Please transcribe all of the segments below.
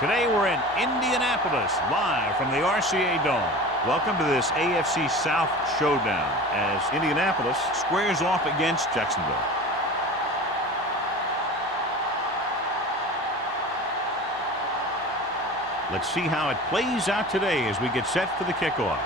Today we're in Indianapolis, live from the RCA Dome. Welcome to this AFC South showdown as Indianapolis squares off against Jacksonville. Let's see how it plays out today as we get set for the kickoff.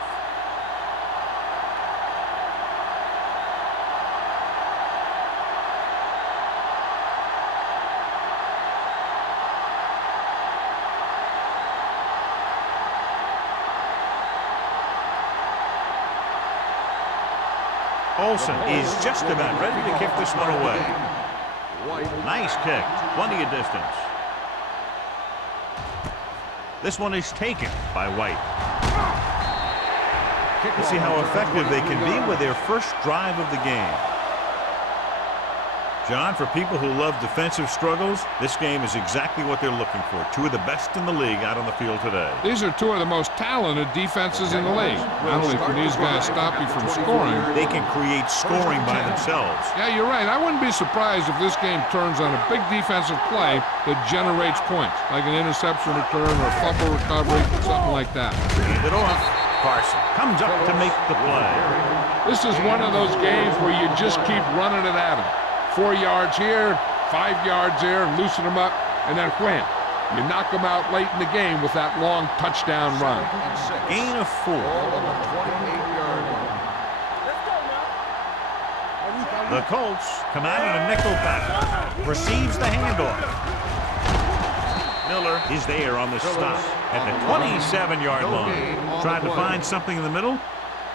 Olsen is just about ready to kick this one away. Nice kick, plenty of distance. This one is taken by White. Let's see how effective they can be with their first drive of the game. John, for people who love defensive struggles, this game is exactly what they're looking for. Two of the best in the league out on the field today. These are two of the most talented defenses in the league. Not only can these guys stop you from scoring, they can create scoring by themselves. Yeah, you're right. I wouldn't be surprised if this game turns on a big defensive play that generates points, like an interception return or a fumble recovery, something like that. Hand it off. Carson comes up to make the play. This is one of those games where you just keep running it at them. 4 yards here, 5 yards there, loosen them up, and then wham. You knock them out late in the game with that long touchdown run. Gain of 4. The Colts come out in a nickel package. Receives the handoff. Miller is there on the stop at the 27-yard line. Tried to find something in the middle.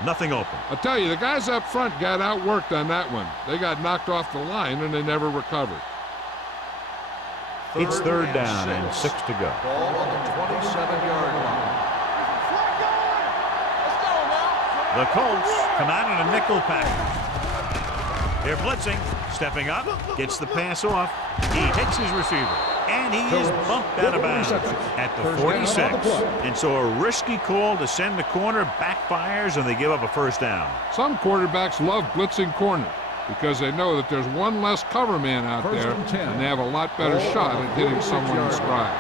Nothing open. I'll tell you, the guys up front got outworked on that one. They got knocked off the line, and they never recovered. It's third down and 6 to go. Ball on the 27-yard line. The Colts come out in a nickel package. They're blitzing. Stepping up. Gets the pass off. He hits his receiver. And he is bumped out of bounds at the 46. And so a risky call to send the corner backfires, and they give up a first down. Some quarterbacks love blitzing corners because they know that there's one less cover man out there, and they have a lot better shot at hitting someone in stride.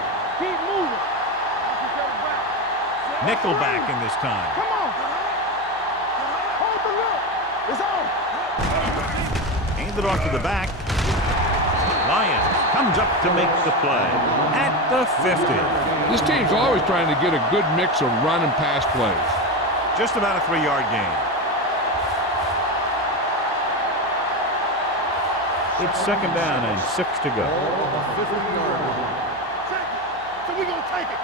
Nickelback in this time. Come on. Hold the look. It's on. Hand it off to the back. Lyons comes up to make the play at the 50. This team's always trying to get a good mix of run and pass plays. Just about a 3-yard gain. It's second down and 6 to go. So we're going to take it.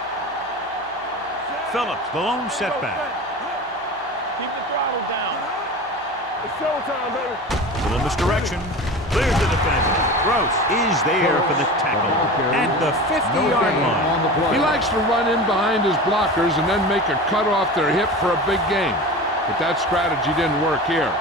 Phillips, the lone setback. Keep the throttle down. It's showtime, baby. Little misdirection. Clears the defender. Gross is there for the tackle at the 50-yard line. He likes to run in behind his blockers and then make a cut off their hip for a big gain. But that strategy didn't work here.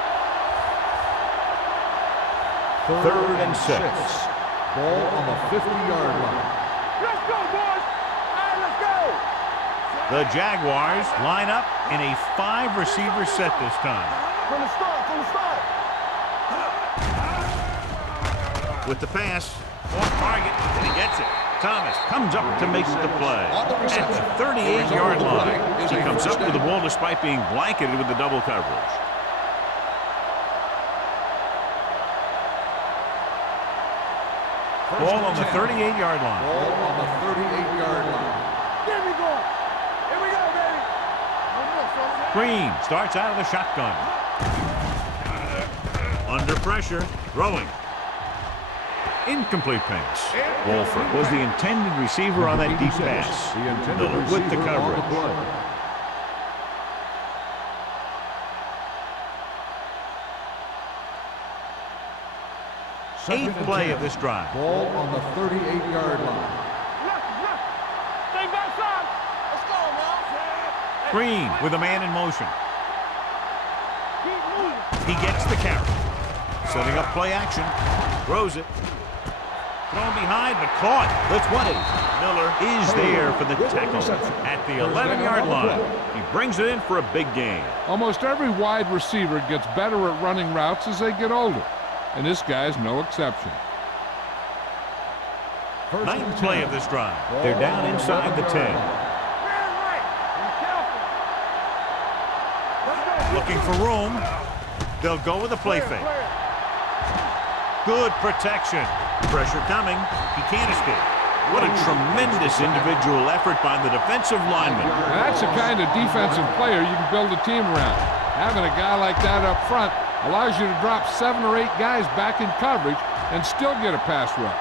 Third and 6. Ball on the 50-yard line. Let's go, boys. All right, let's go. The Jaguars line up in a 5-receiver set this time. From the start, from the start. With the pass, off target, and he gets it. Thomas comes up to make the play at the 38-yard line. He comes up with the ball despite being blanketed with the double coverage. Ball on the 38-yard line. Ball on the 38-yard line. There we go. Here we go, baby. Green starts out of the shotgun. Under pressure, throwing. Incomplete pass. Wolford was the intended receiver on that deep pass. Miller with the coverage. Eighth play of this drive. Ball on the 38-yard line. Stay backside. Let's go, man. Green with a man in motion. Keep moving. He gets the carry. Setting up play action. Throws it. Thrown behind, but caught. The 20. Miller is there for the tackle at the 11-yard line. He brings it in for a big gain. Almost every wide receiver gets better at running routes as they get older, and this guy's no exception. Ninth play of this drive. They're down inside the 10. Looking for room. They'll go with a play fake. Good protection. Pressure coming. He can't escape. What a tremendous individual effort by the defensive lineman. Now that's the kind of defensive player you can build a team around. Having a guy like that up front allows you to drop 7 or 8 guys back in coverage and still get a pass rush.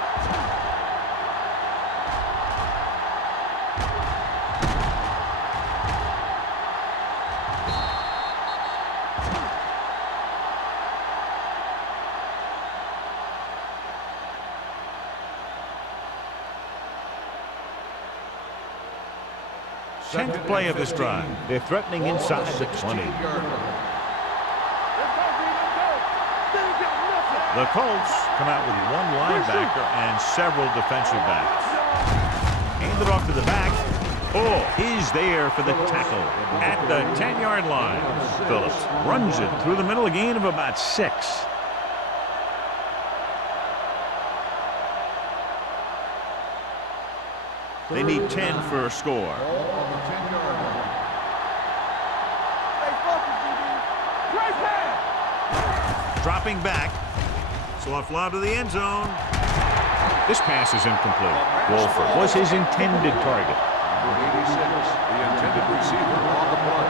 Tenth play of this drive. They're threatening inside the 20. The Colts come out with 1 linebacker and several defensive backs. Hand it off to the back. Oh, he's there for the tackle at the 10-yard line. Phillips runs it through the middle, a gain of about 6. They need 10 for a score. Dropping back. Soft lob to the end zone. This pass is incomplete. Wolford was his intended target. Number 86, the intended receiver on the play.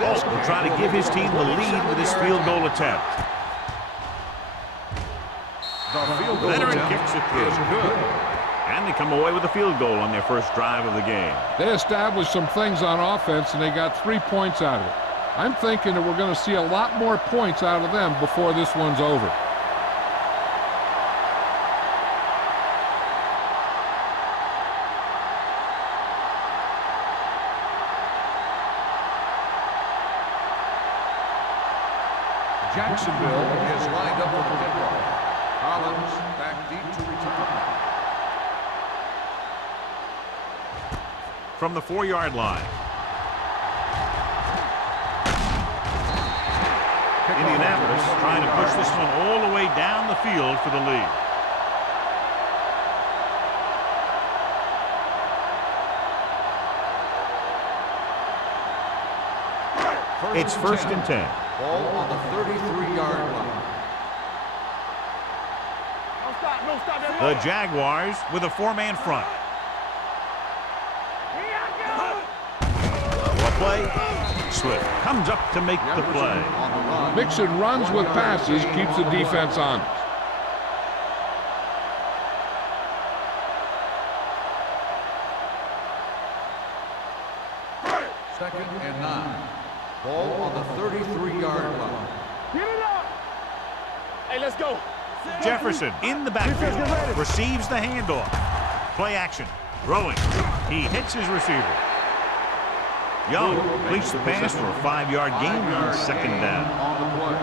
Bolt will try to give his team the lead with his field goal attempt. Veteran kicks it is good. And they come away with a field goal on their first drive of the game. They established some things on offense, and they got 3 points out of it. I'm thinking that we're going to see a lot more points out of them before this one's over. Jacksonville is lined up for the kickoff. Collins back deep to return. From the 4-yard line. Indianapolis trying to push this one all the way down the field for the lead. It's first and 10. Ball on the 33-yard line. The Jaguars with a 4-man front. A play. Swift comes up to make the play. Mixing runs with passes keeps the defense honest. Second and 9. Ball on the 33-yard line. Get it up. Hey, let's go. Jefferson in the backfield. Receives the handoff. Play action. Throwing. He hits his receiver. Young completes the pass for a 5-yard gain on second down. On the play.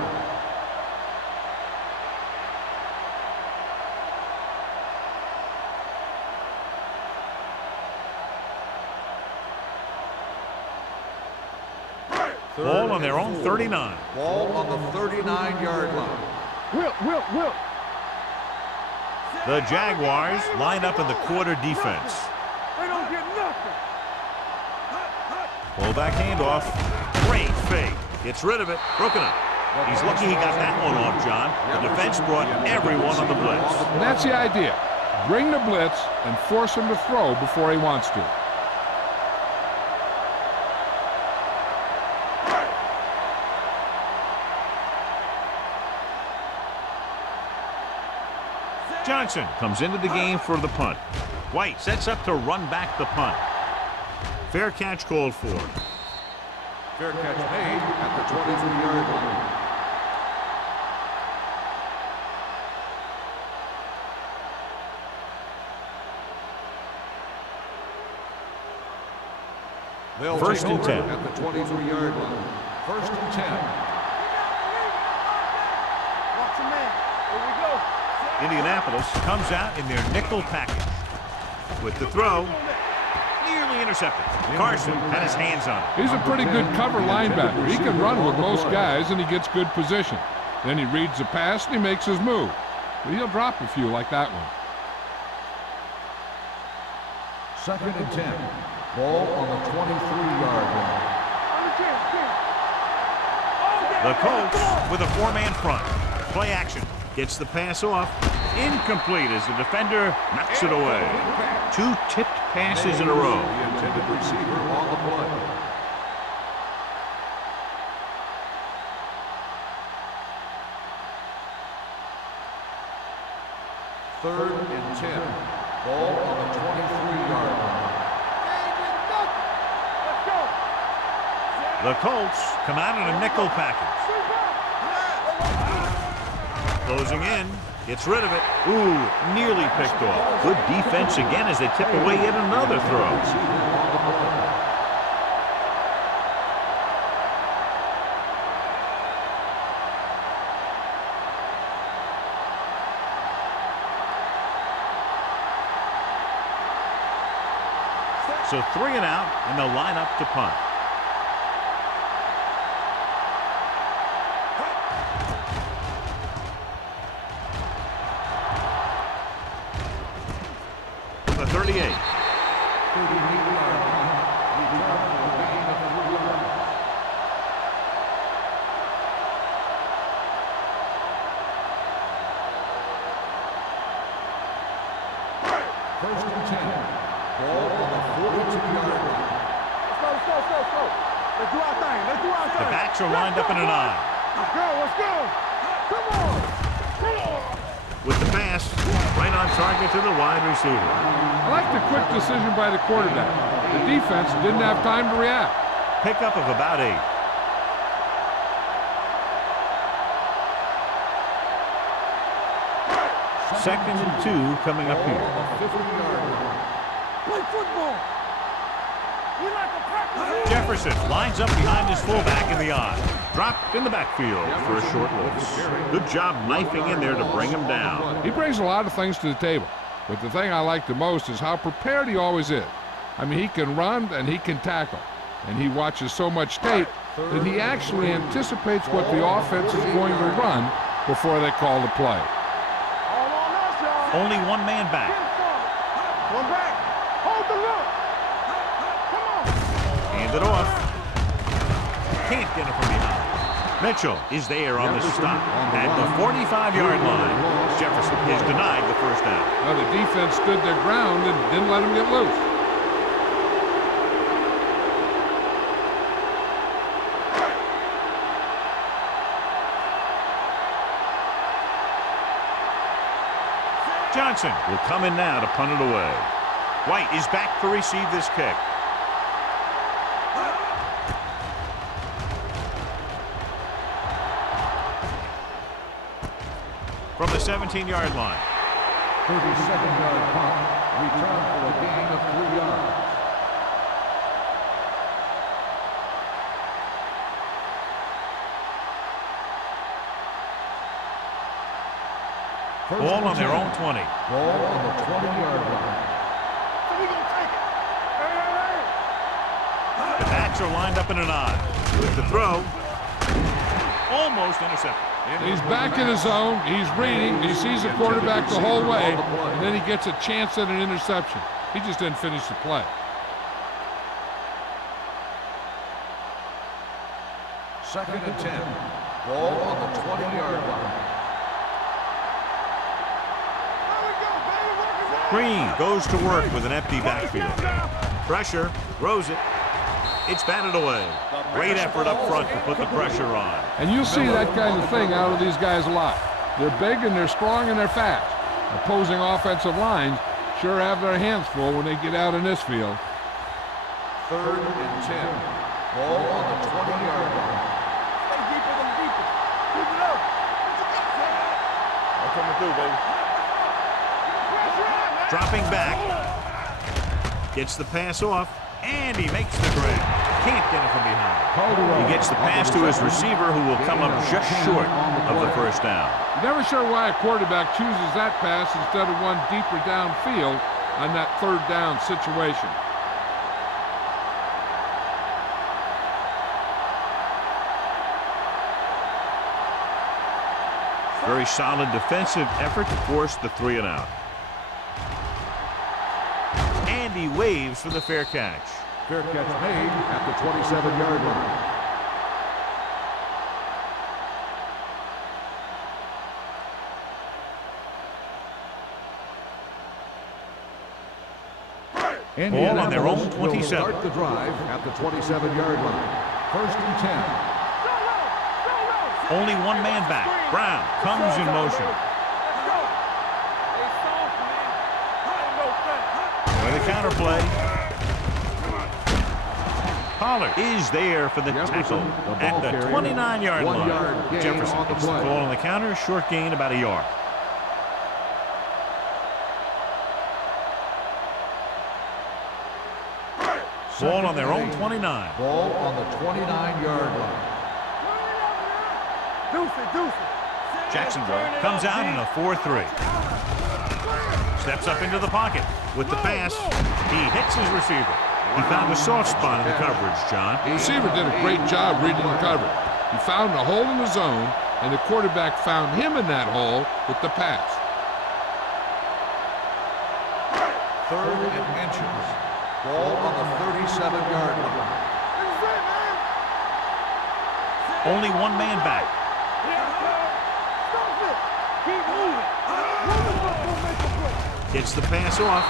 Ball on their own 39. Ball on the 39-yard line. Will. The Jaguars line up in the quarter defense. They don't get nothing. Fullback handoff. Great fake. Gets rid of it. Broken up. He's lucky he got that one off, John. The defense brought everyone on the blitz. And that's the idea. Bring the blitz and force him to throw before he wants to. Johnson comes into the game for the punt. White sets up to run back the punt. Fair catch called for. Fair catch made at the 23-yard line. They'll First and 10. At the 23-yard line. First and 10. Watch your man. Here we go. Indianapolis comes out in their nickel package. With the throw, nearly intercepted. Carson had his hands on it. He's a pretty good cover linebacker. He can run with most guys, and he gets good position. Then he reads the pass, and he makes his move. But he'll drop a few like that one. 2nd and 10. Ball on the 23-yard line. The Colts with a 4-man front. Play action. Gets the pass off. Incomplete as the defender knocks it away. 2 tipped passes in a row. The intended receiver on the play. Third and 10. Ball on the 23-yard line. The Colts come out in a nickel package. Closing in. Gets rid of it. Ooh, nearly picked off. Good defense again as they tip away yet another throw. So 3 and out, and they'll line up to punt. The 38. First and 10. Ball on the 42-yard line. Let's go. Let's do our thing. The backs are lined up in an I. Let's go. Come on. With the pass, right on target to the wide receiver. I like the quick decision by the quarterback. The defense didn't have time to react. Pickup of about 8. Second and 2 coming up here. Play football. We like to practice. Jefferson lines up behind his fullback in the I. Dropped in the backfield for a short loss. Good job knifing in there to bring him down. He brings a lot of things to the table, but the thing I like the most is how prepared he always is. I mean, he can run and he can tackle, and he watches so much tape that he actually anticipates what the offense is going to run before they call the play. Only 1 man back. One back. Hold the look. Come on. Hand it off. Can't get it from behind. Mitchell is there on the stop at the 45-yard line. Jefferson is denied the first down. Well, the defense stood their ground and didn't let him get loose. Johnson will come in now to punt it away. White is back to receive this kick. From the 17-yard line. 37-yard punt. Return for a gain of 3 yards. Ball on their own 20. Ball on the 20-yard line. We gonna take it. Hey. The backs are lined up in an I. With the throw, almost intercepted. He's back in his zone. He's reading. He sees the quarterback the whole way, and then he gets a chance at an interception. He just didn't finish the play. Second and 10. Ball on the 20-yard line. Green goes to work with an empty backfield. Pressure, throws it. It's batted away. Great effort up front to put the pressure on. And you'll see that kind of thing out of these guys a lot. They're big and they're strong and they're fast. Opposing offensive lines sure have their hands full when they get out in this field. Third and 10. Ball on the 20-yard line. Stay deeper than deeper. Keep it up. What you got, man? I'm coming through, baby. Dropping back. Gets the pass off, and he makes the grab. Can't get it from behind. He gets the pass to his receiver, who will come up just short of the first down. Never sure why a quarterback chooses that pass instead of one deeper downfield, on that third down situation. Very solid defensive effort to force the 3 and out. And he waves for the fair catch. Fair catch made at the 27-yard line. Ball on their own 27. Start the drive at the 27-yard line. 1st and 10. Only one man back. Brown comes in motion. With a counter play. Pollard is there for the tackle at the 29-yard line. Jefferson gets the ball on the counter. Short gain, about a yard. Ball on their own 29. Ball on the 29-yard line. Jacksonville comes out in a 4-3. Steps up into the pocket with the pass. He hits his receiver. He found a soft spot in the coverage, John. The receiver did a great job reading the coverage. He found a hole in the zone, and the quarterback found him in that hole with the pass. 3rd and inches. Ball on the 37-yard line. Only one man back. Gets the pass off.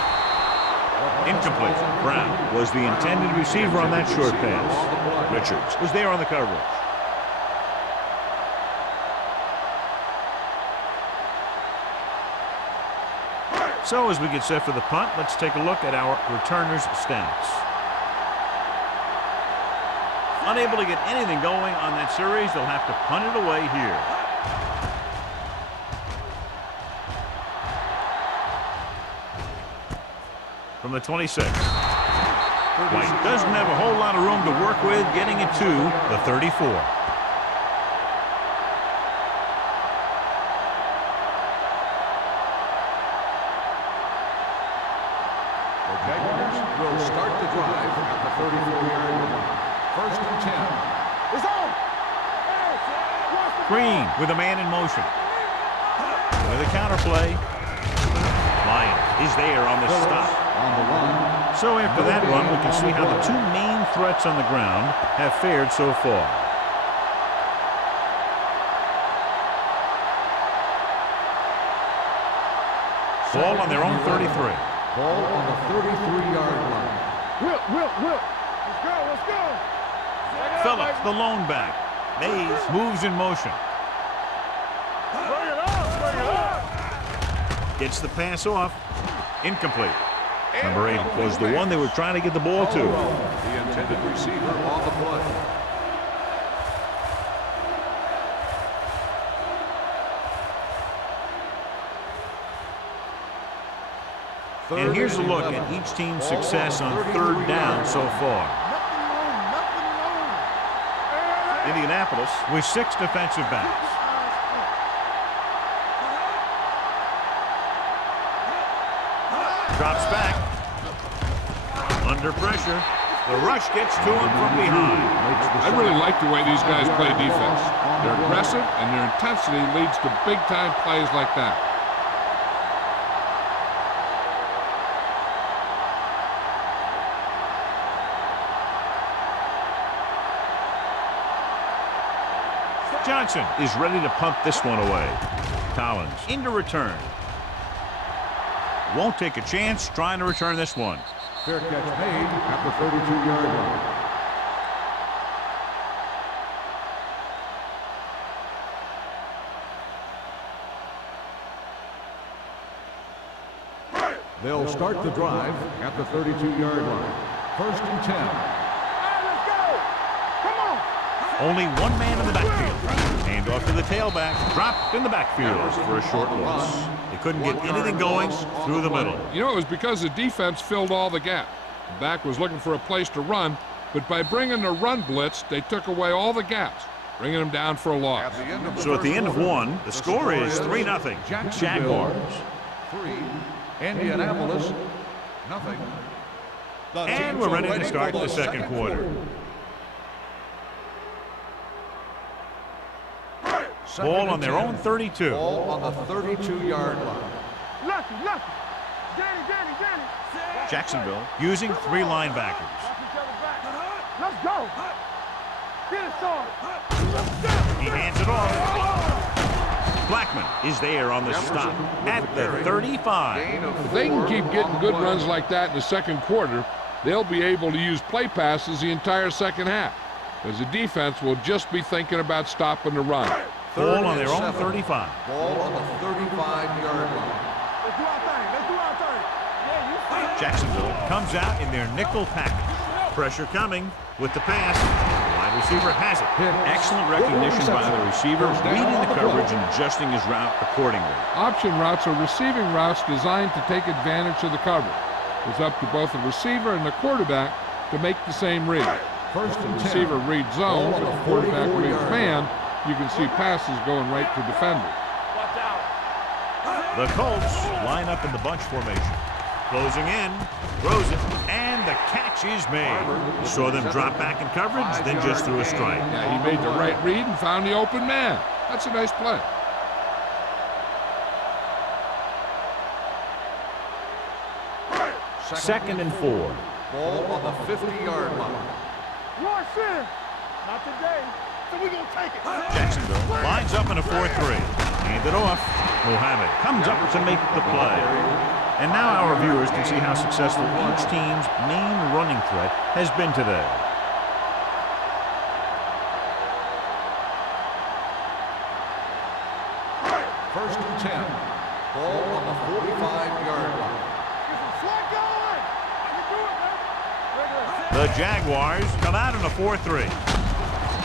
Incomplete. Brown was the intended receiver on that short pass. Richards was there on the coverage. So as we get set for the punt, let's take a look at our returners' stats. Unable to get anything going on that series, they'll have to punt it away here. From the 26. White doesn't have a whole lot of room to work with, getting it to the 34. Will start the drive at the 34-yard line. 1st and 10. It's on. Green with a man in motion. With a counter play. Lyon is there on the stop. On the run. So after that run, we can see how the 2 main threats on the ground have fared so far. Ball on their own 33. Ball on the 33-yard line. Whip. Let's go. Phillips, the lone back. Mays moves in motion. Bring it up. Gets the pass off. Incomplete. Number 8 was the one they were trying to get the ball to. The intended receiver on the play. And here's a look at each team's success on 3rd down so far. Indianapolis with 6 defensive backs. Drops back. Under pressure. The rush gets to him from behind. I really like the way these guys play defense. They're aggressive, and their intensity leads to big-time plays like that. Johnson is ready to punt this one away. Collins into return. Won't take a chance trying to return this one. Fair catch made at the 32-yard line. They'll start the drive at the 32-yard line. 1st and 10. Let's go. Come on. Only one man in the backfield. Hand off to the tailback. Dropped in the backfield for a short loss. They couldn't get anything going through the middle. You know, it was because the defense filled all the gap. The back was looking for a place to run, but by bringing the run blitz, they took away all the gaps, bringing them down for a loss. So at the end of one, the score is 3-0. Jaguars. 3, Indianapolis And we're ready to start the second quarter. Ball on their own 32. Ball on the 32-yard line. Lucky. Danny. Jacksonville using 3 linebackers. Let's go. Get it, son. He hands it off. Blackman is there on the stop at the 35. If they can keep getting good runs like that in the second quarter, they'll be able to use play passes the entire second half, because the defense will just be thinking about stopping the run. Ball on their own 35. Ball on the 35-yard line. Let's do our thing. Jacksonville comes out in their nickel package. Pressure coming with the pass. The wide receiver has it. Excellent recognition by the receiver, reading the coverage and adjusting his route accordingly. Option routes are receiving routes designed to take advantage of the coverage. It's up to both the receiver and the quarterback to make the same read. First The and 10. receiver reads zone, but the quarterback reads man. You can see passes going right to defenders. The Colts line up in the bunch formation. Closing in, throws it, and the catch is made. Saw them drop back in coverage, then just threw a strike. Yeah, he made the right read and found the open man. That's a nice play. Second and 4. Ball on the 50-yard line. Roy Center. Not today. So we're going to take it. Jacksonville lines up in a 4-3. Hand it off. Muhammad comes up to make the play. And now our viewers can see how successful each team's main running threat has been today. First and 10. Ball on the 45-yard line. Slide going. I can do it, man. The Jaguars come out in a 4-3.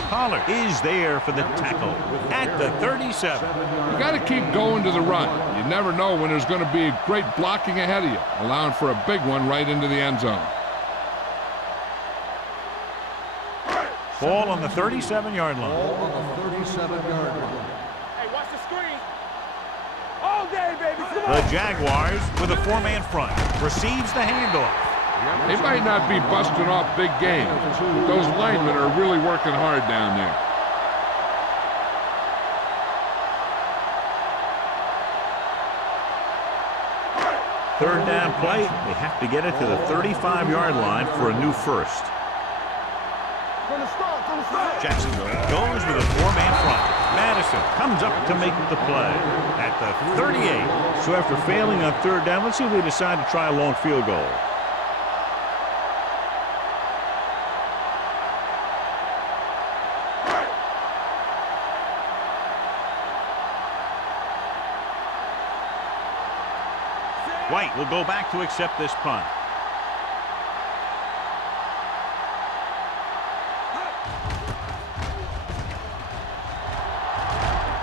Pollard is there for the tackle at the 37. You got to keep going to the run. You never know when there's going to be great blocking ahead of you, allowing for a big one right into the end zone. Ball on the 37-yard line. Ball on the 37-yard line. Hey, watch the screen. All day, baby. Come on. The Jaguars with a 4-man front receives the handoff. They might not be busting off big games, but those linemen are really working hard down there. Third down play, they have to get it to the 35-yard line for a new first. From the start. Jacksonville goes with a 4-man front. Madison comes up to make the play at the 38. So after failing on third down, let's see if they decide to try a long field goal. White will go back to accept this punt.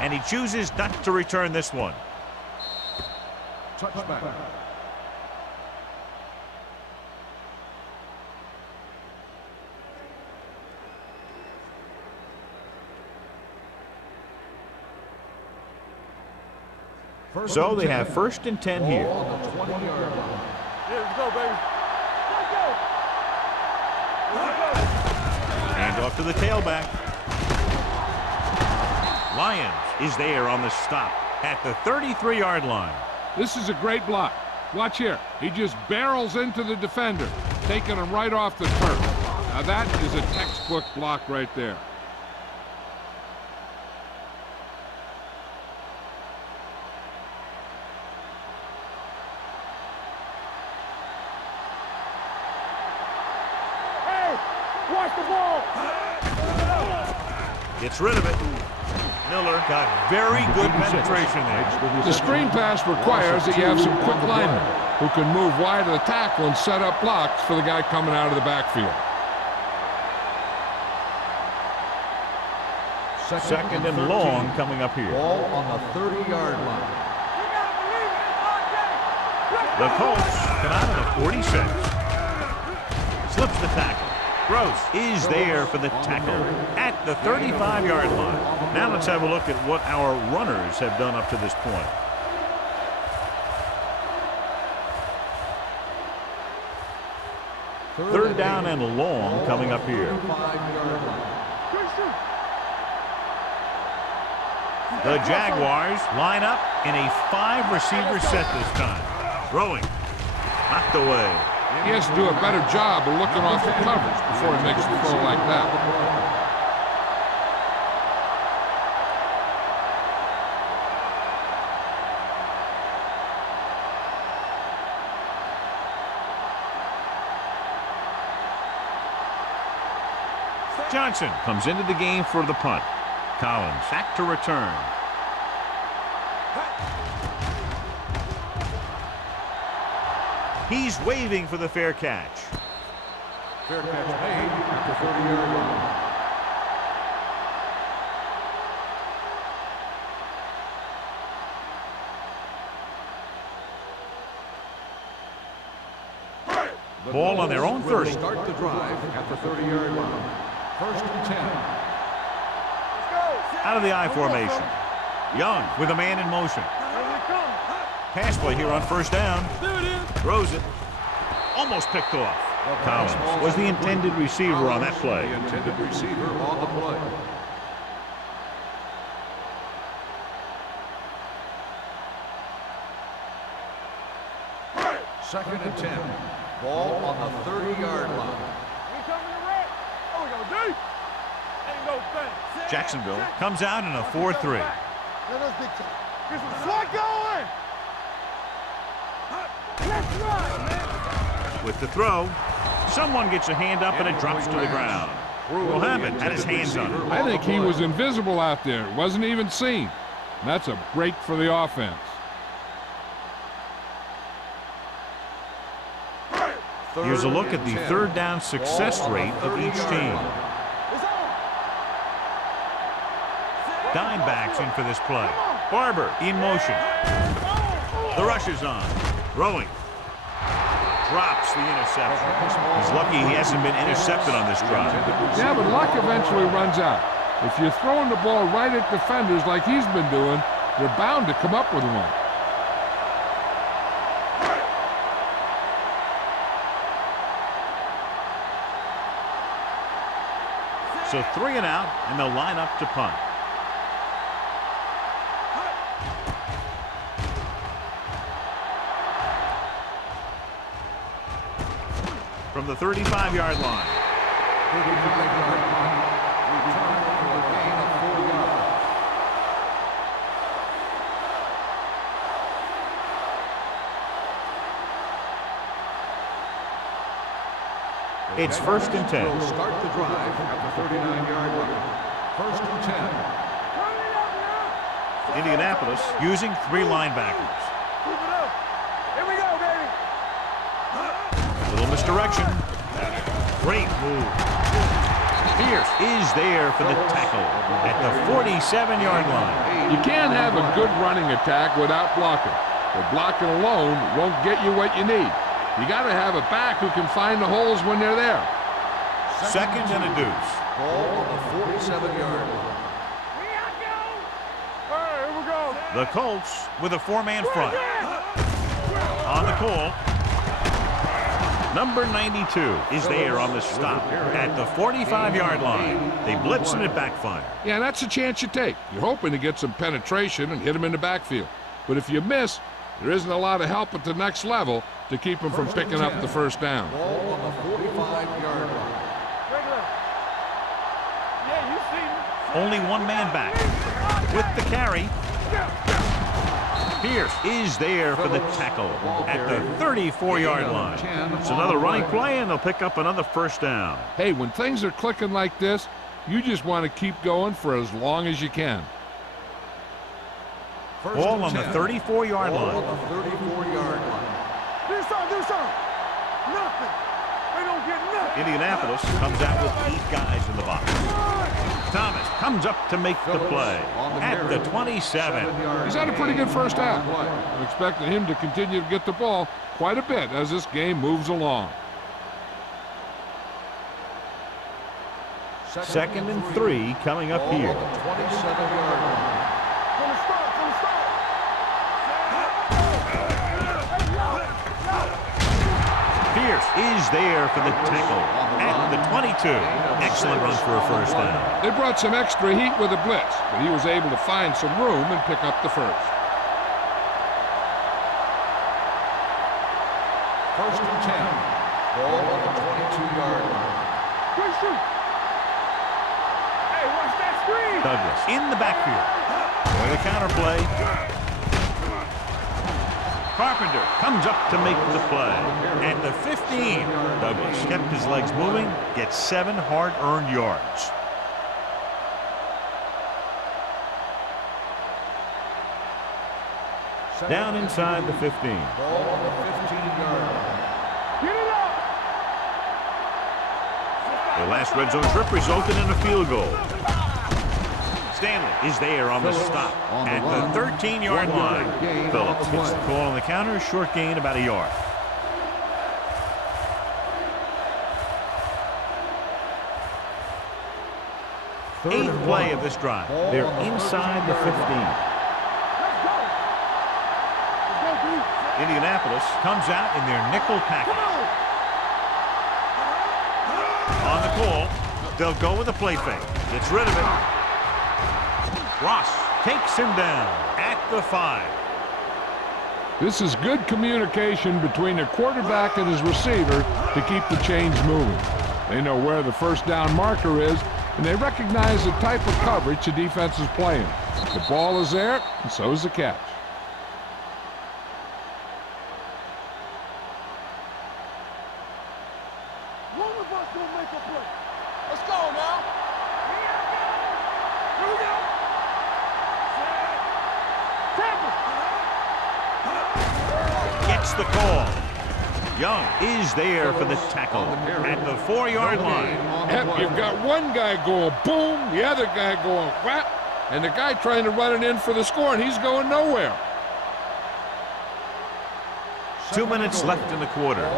And he chooses not to return this one. Touchback. So they have first and 10 here. Ball on the 20-yard line. Yeah, let's go, baby. Hand off to the tailback. Lyons is there on the stop at the 33-yard line. This is a great block. Watch here. He just barrels into the defender, taking him right off the turf. Now that is a textbook block right there. Watch the ball. Gets rid of it. Miller got very good penetration there. The screen pass requires that you have some quick linemen who can move wide of the tackle and set up blocks for the guy coming out of the backfield. Second and long coming up here. Ball on the 30-yard line. The Colts come out of the 46. Slips the tackle. Gross is there for the tackle at the 35-yard line. Now let's have a look at what our runners have done up to this point. Third down and long coming up here. The Jaguars line up in a 5-receiver set this time. Throwing. Knocked away. He has to do a better job of looking off the coverage before he makes a throw like that. Johnson comes into the game for the punt. Collins back to return. He's waving for the fair catch. Fair catch made at the 30-yard line. Ball on their own 30. Start the drive at the 30-yard line. First and 10. Out of the I formation. Young with a man in motion. Pass play here on first down. Throws it. Almost picked off. Collins was the intended receiver on that play. The intended receiver on the play. Second and 10. Ball on the 30-yard line. Jacksonville comes out in a 4-3. With the throw, someone gets a hand up and it drops to the ground. Will have it, had his hands on it. I think he was invisible out there. Wasn't even seen. And that's a break for the offense. Here's a look at the third down success rate of each team. Dimebacks in for this play. Barber in motion. The rush is on. Throwing. Drops the interception. He's lucky he hasn't been intercepted on this drive. Yeah, but luck eventually runs out. If you're throwing the ball right at defenders like he's been doing, they're bound to come up with one. So 3 and out, and they'll line up to punt. From the 35-yard line. 35-yard line. Return for a gain of 4 yards. It's first and 10. Will start the drive at the 39-yard line. First and 10. Indianapolis using 3 linebackers. Here we go, baby. Little misdirection. Great move. Pierce is there for the tackle at the 47-yard line. You can't have a good running attack without blocking. But blocking alone won't get you what you need. You got to have a back who can find the holes when they're there. Second and a deuce. Ball on the 47-yard line. All right, here we go. The Colts with a 4-man front. On the call. Number 92 is there on the stop at the 45-yard line. They blitz and it backfires. Yeah, that's a chance you take. You're hoping to get some penetration and hit him in the backfield. But if you miss, there isn't a lot of help at the next level to keep him from picking up the first down. Ball on the 45-yard line. Yeah, you see me. Only one man back. With the carry. Pierce is there for the tackle at the 34-yard line. It's another running play, and they'll pick up another first down. Hey, when things are clicking like this, you just want to keep going for as long as you can. Ball on the 34-yard Ball line. on the 34-yard line. Do something. Nothing. They don't get nothing. Indianapolis comes out with 8 guys in the box. Thomas comes up to make the play at the 27. He's had a pretty good first half. I'm expecting him to continue to get the ball quite a bit as this game moves along. Second and 3 coming up here. Ball on the 27-yard line. From the start. Pierce is there for the tackle at the 22. Excellent run for a first down. They brought some extra heat with a blitz, but he was able to find some room and pick up the first. First and 10. Ball on the 22-yard line. Good shoot. Hey, watch that screen. Douglas in the backfield. For the counter play. Carpenter comes up to make the play. At the 15, Douglas kept his legs moving, gets 7 hard-earned yards. Down inside the 15. Ball on the 15-yard line. Get it up. The last red zone trip resulted in a field goal. Stanley is there on the stop at the 13-yard line. Phillips gets the call on the counter, short gain about a yard. Eighth play of this drive. They're inside the 15. Indianapolis comes out in their nickel package. On the call, they'll go with a play fake. Gets rid of it. Ross takes him down at the 5. This is good communication between the quarterback and his receiver to keep the chains moving. They know where the first down marker is, and they recognize the type of coverage the defense is playing. The ball is there, and so is the catch. One of us gonna make a play. Let's go now. Here we go. Gets the call. Young is there for the tackle at the 4-yard line. Yep, you've got one guy going boom, the other guy going whap, and the guy trying to run it in for the score, and he's going nowhere. 2 minutes left in the quarter.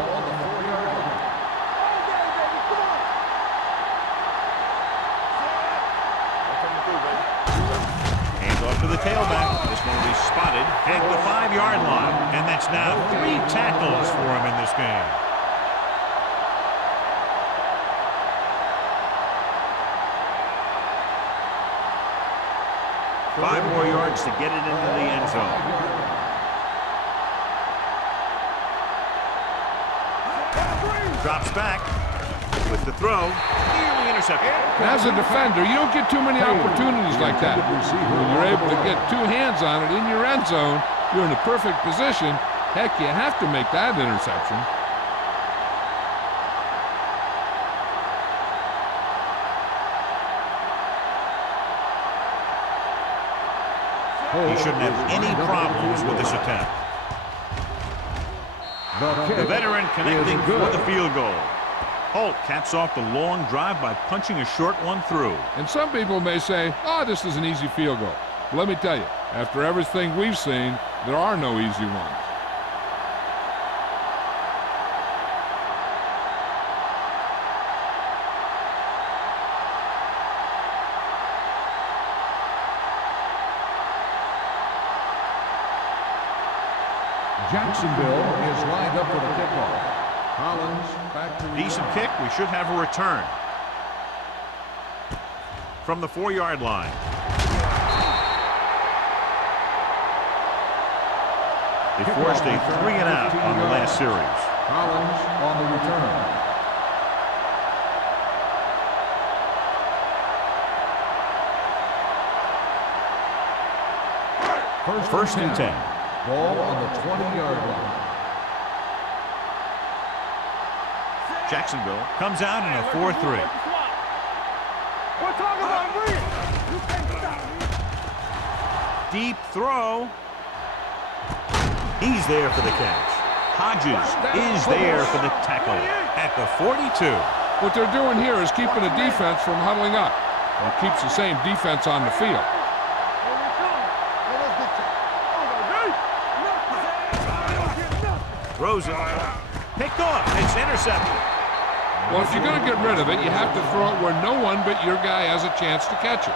To the tailback. This one will be spotted at the 5-yard line. And that's now 3 tackles for him in this game. Five more yards to get it into the end zone. Drops back with the throw. Nearly intercepted. As a defender, you don't get too many opportunities like that. When you're able to get 2 hands on it in your end zone, you're in a perfect position. Heck, you have to make that interception. He shouldn't have any problems with this attempt. The veteran connecting for the field goal. Holt caps off the long drive by punching a short one through. And some people may say, oh, this is an easy field goal. But let me tell you, after everything we've seen, there are no easy ones. Jacksonville is lined up for the kickoff. Collins back to Decent kick. We should have a return. From the 4-yard line. They forced a 3-and-out on the last series. Collins on the return. First and 10. Ball on the 20-yard line. Jacksonville comes out in a 4-3. We're talking about Reed. You can't stop me. Deep throw. He's there for the catch. Hodges is there for the tackle at the 42. What they're doing here is keeping the defense from huddling up. And it keeps the same defense on the field. Throws it. Picked off. It's intercepted. Well, if you're going to get rid of it, you have to throw it where no one but your guy has a chance to catch it.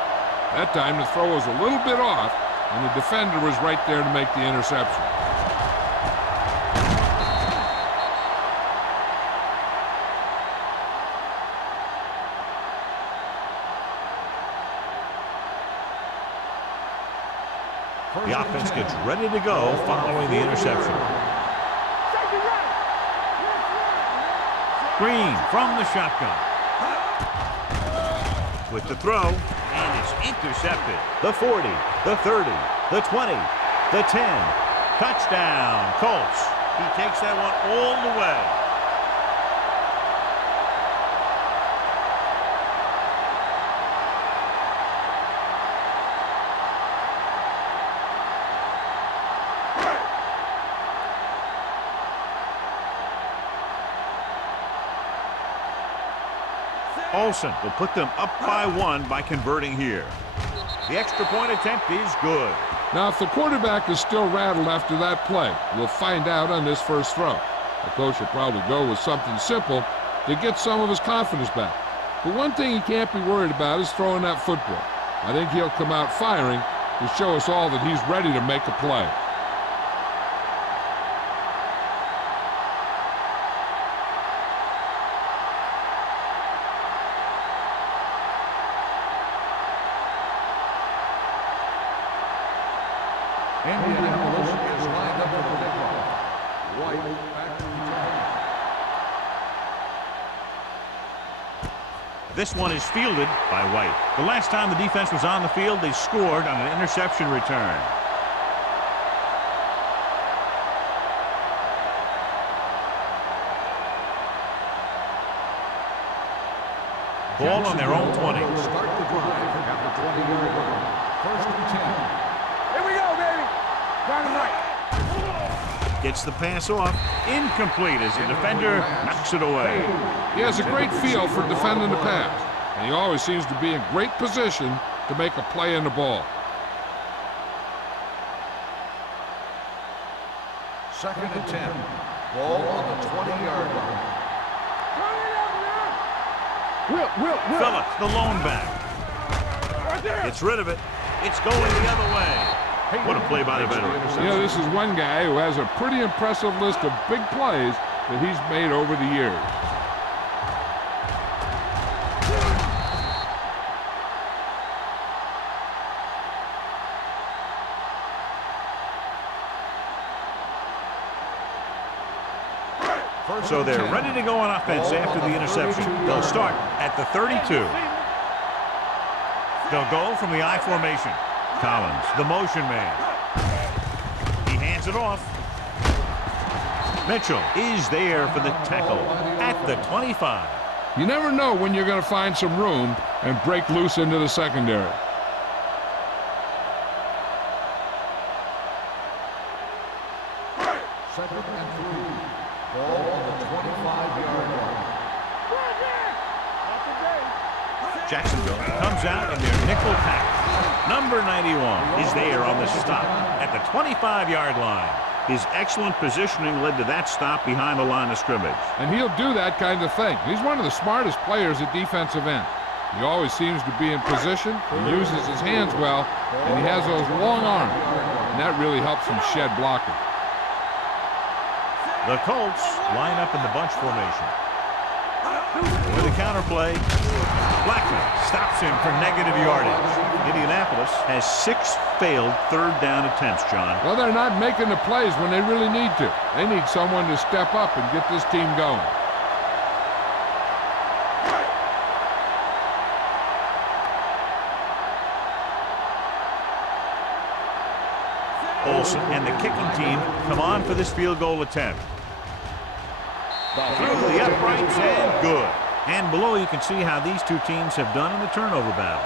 That time the throw was a little bit off, and the defender was right there to make the interception. The offense gets ready to go following the interception. Green from the shotgun. With the throw, and it's intercepted. The 40, the 30, the 20, the 10. Touchdown, Colts. He takes that one all the way. Olsen will put them up by 1 by converting here. The extra point attempt is good. Now, if the quarterback is still rattled after that play, we'll find out on this first throw. The coach will probably go with something simple to get some of his confidence back. But one thing he can't be worried about is throwing that football. I think he'll come out firing to show us all that he's ready to make a play. Indianapolis is lined up for the kickoff. White back to return. This one is fielded by White. The last time the defense was on the field, they scored on an interception return. Ball on their own 20. Start the drive at the 20-yard line. First and 10. Here we go, baby. Down and right. Gets the pass off. Incomplete as the defender knocks it away. He has a great feel for defending the pass, and he always seems to be in great position to make a play in the ball. Second and 10. Ball on the 20-yard line. Will. Phillips, the lone back. Right there. Gets rid of it. It's going the other way. What a play by the veteran. You know, this is one guy who has a pretty impressive list of big plays that he's made over the years. So they're ready to go on offense after the interception. They'll start at the 32. They'll go from the I formation. Collins, the motion man. He hands it off. Mitchell is there for the tackle at the 25. You never know when you're going to find some room and break loose into the secondary. Second and 3. Ball on the 25-yard line. Jacksonville comes out in their nickel pack. Number 91 is there on the stop at the 25-yard line. His excellent positioning led to that stop behind the line of scrimmage. And he'll do that kind of thing. He's one of the smartest players at defensive end. He always seems to be in position, he uses his hands well, and he has those long arms. And that really helps him shed blocking. The Colts line up in the bunch formation. With a counterplay, Blackman stops him for negative yardage. Indianapolis has 6 failed third down attempts, John. Well, they're not making the plays when they really need to. They need someone to step up and get this team going. Olsen and the kicking team come on for this field goal attempt. Through the uprights and good. And below you can see how these two teams have done in the turnover battle.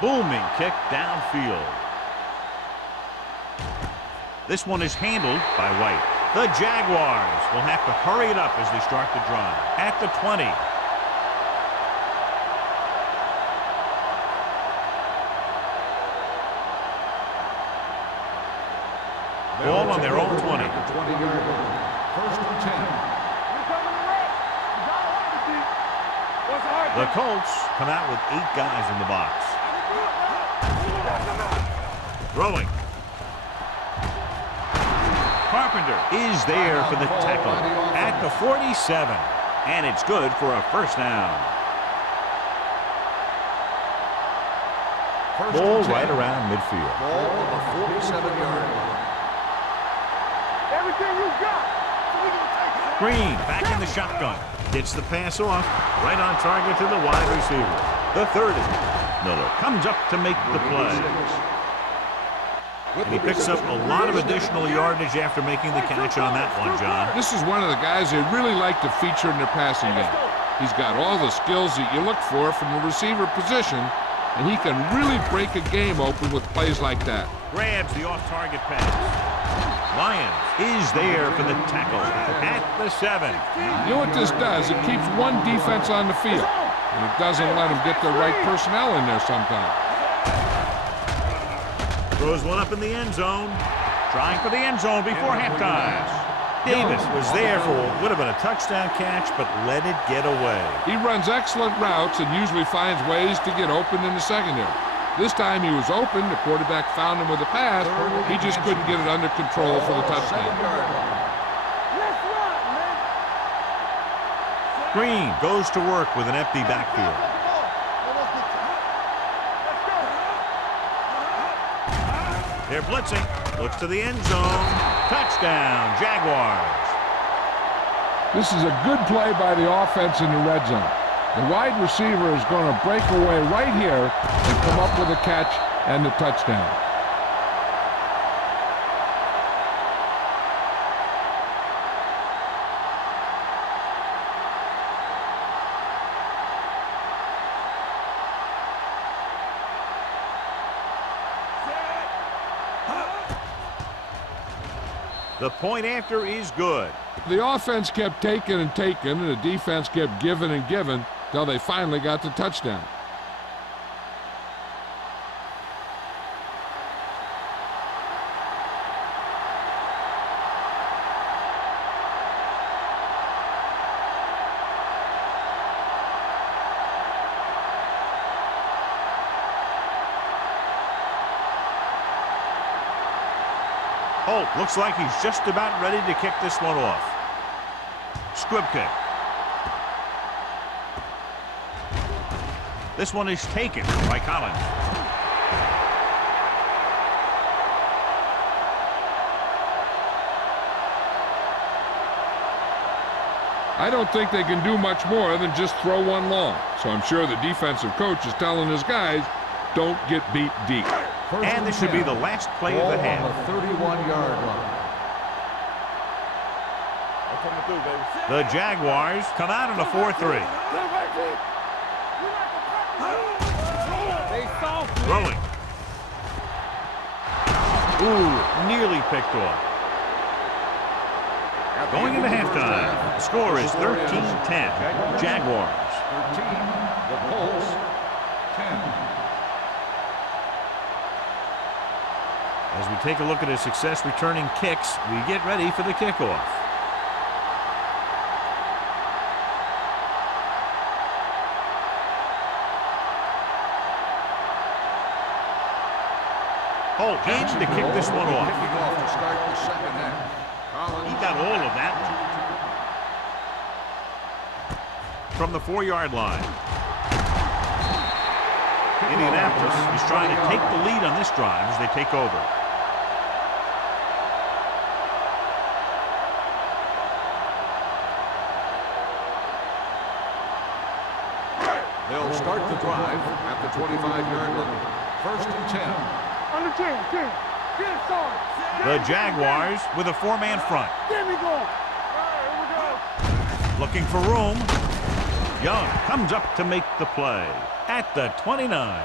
Booming kick downfield. This one is handled by White. The Jaguars will have to hurry it up as they start the drive. At the 20. Ball on their own 20. At the 20-yard line. First and 10. The Colts come out with 8 guys in the box. Throwing. Carpenter is there for the tackle at the 47. And it's good for a first down. Ball right around midfield. Ball on the 47-yard line. Everything you got. Green back in the shotgun. Gets the pass off. Right on target to the wide receiver. The 30. Miller comes up to make the play. And he picks up a lot of additional yardage after making the catch on that one, John. This is one of the guys they really like to feature in their passing game. He's got all the skills that you look for from the receiver position, and he can really break a game open with plays like that. Grabs the off-target pass. Lyons is there for the tackle at the 7. You know what this does? It keeps one defense on the field, and it doesn't let them get the right personnel in there sometimes. Throws one up in the end zone. Trying for the end zone before halftime. Davis was there for what would have been a touchdown catch, but let it get away. He runs excellent routes and usually finds ways to get open in the secondary. This time he was open. The quarterback found him with a pass. He just couldn't get it under control for the touchdown. Green goes to work with an empty backfield. They're blitzing. Looks to the end zone. Touchdown, Jaguars. This is a good play by the offense in the red zone. The wide receiver is going to break away right here and come up with a catch and the touchdown. The point after is good. The offense kept taking and taking, and the defense kept giving and giving till they finally got the touchdown. Holt looks like he's just about ready to kick this one off. Squib kick. This one is taken by Collins. I don't think they can do much more than just throw one long. So I'm sure the defensive coach is telling his guys, don't get beat deep. And this should be the last play of the half. On the 31-yard line. I'm coming through, baby. The Jaguars come out on a 4-3. Throwing. Ooh, nearly picked off. Going into halftime, the score is 13-10. Jaguars. 13, the Colts, 10. As we take a look at his success returning kicks, we get ready for the kickoff. Holt in to kick this one off. Kicking off to start the second half. He got all of that. From the 4-yard line. Indianapolis is trying to take the lead on this drive as they take over. They'll start the drive at the 25-yard line. First and 10. Under 10. Get it started. The Jaguars with a 4-man front. There we go. All right, here we go. Looking for room. Young comes up to make the play at the 29.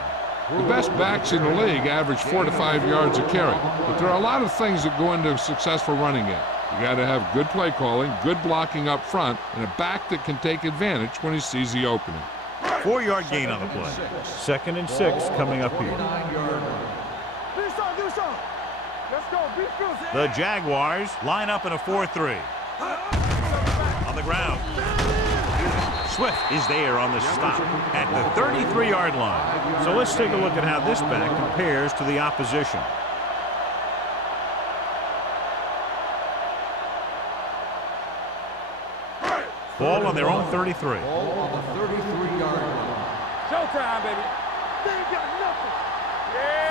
The best backs in the league average 4 to 5 yards a carry. But there are a lot of things that go into a successful running game. You got to have good play calling, good blocking up front, and a back that can take advantage when he sees the opening. 4-yard gain on the play. 2nd and 6 coming up here. 49-yard line. Do something. Let's go. Be good. The Jaguars line up in a 4-3. On the ground. Swift is there on the stop at the 33-yard line. So let's take a look at how this back compares to the opposition. Ball on their own 33. Ball on the 33-yard line. Showtime, baby. They ain't got nothing.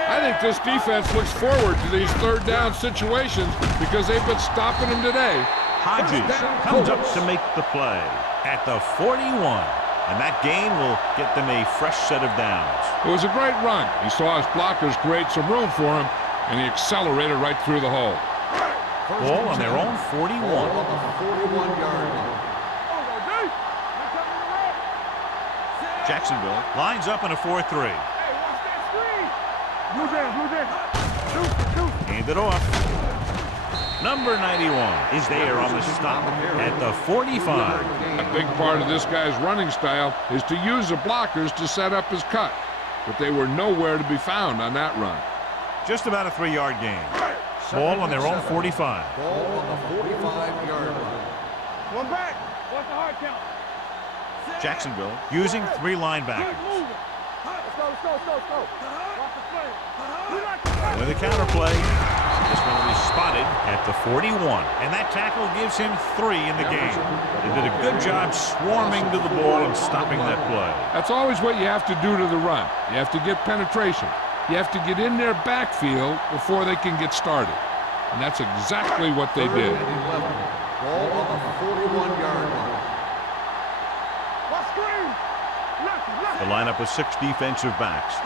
I think this defense looks forward to these third down situations because they've been stopping them today. Hodges comes up to make the play at the 41. And that gain will get them a fresh set of downs. It was a great run. He saw his blockers create some room for him, and he accelerated right through the hole. Ball on their own 41. Ball on the 41-yard line. Jacksonville lines up in a 4-3. Hey, watch that screen. Blue Jays. Hand it off. Number 91 is there on the stop at the 45. A big part of this guy's running style is to use the blockers to set up his cut, but they were nowhere to be found on that run. Just about a 3-yard gain. Ball on their own 45. Ball on the 45-yard line. One back. What's the hard count? Jacksonville using 3 linebackers. Let's go. Watch the play. We like to play. With a counter play, this one will be spotted at the 41. And that tackle gives him 3 in the game. They did a good job swarming to the ball and stopping that play. That's always what you have to do to the run. You have to get penetration. You have to get in their backfield before they can get started. And that's exactly what they did. 3rd and 11. Ball on the 41-yard line. Watch screen. Left. The lineup with 6 defensive backs.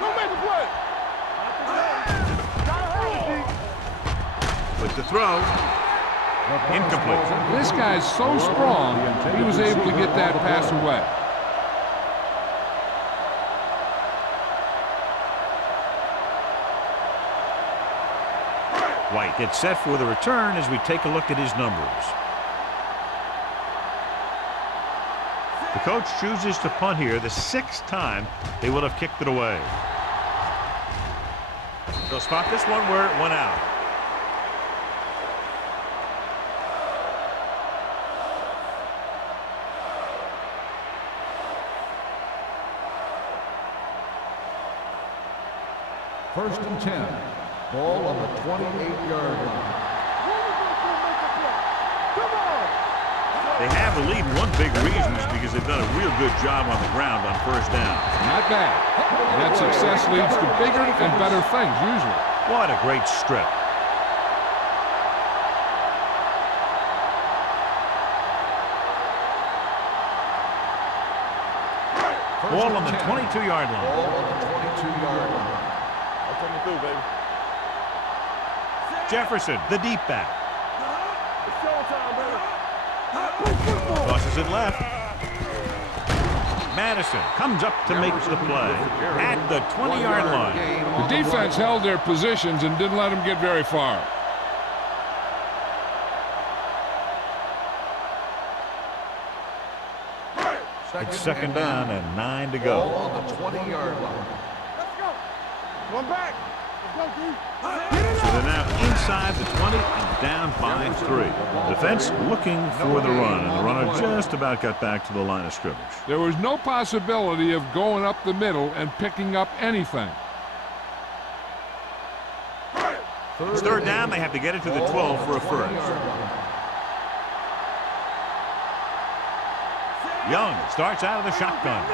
Don't make a play. With the throw. Incomplete. This guy's so strong, he was able to get that pass away. White gets set for the return as we take a look at his numbers. The coach chooses to punt here the 6th time they would have kicked it away. They'll spot this one where it went out. First and 10. Ball on the 28-yard line. They have the lead. One big reason is because they've done a real good job on the ground on first down. Not bad. That success leads to bigger and better things, usually. What a great strip. Ball on the 22-yard line. Ball on the 22-yard line. I'm coming through, baby. Jefferson, the deep back. It's showtime, baby. Tosses it left. Madison comes up to make the play at the 20-yard line. The defense held their positions and didn't let them get very far. It's 2nd down and 9 to Ball go. on the 20-yard line. Let's go. One back. Let's go, D. So they're now inside the 20 and down by 3. Defense looking for the run, and the runner just about got back to the line of scrimmage. There was no possibility of going up the middle and picking up anything. It's 3rd down. They have to get it to the 12 for a first. Young starts out of the shotgun.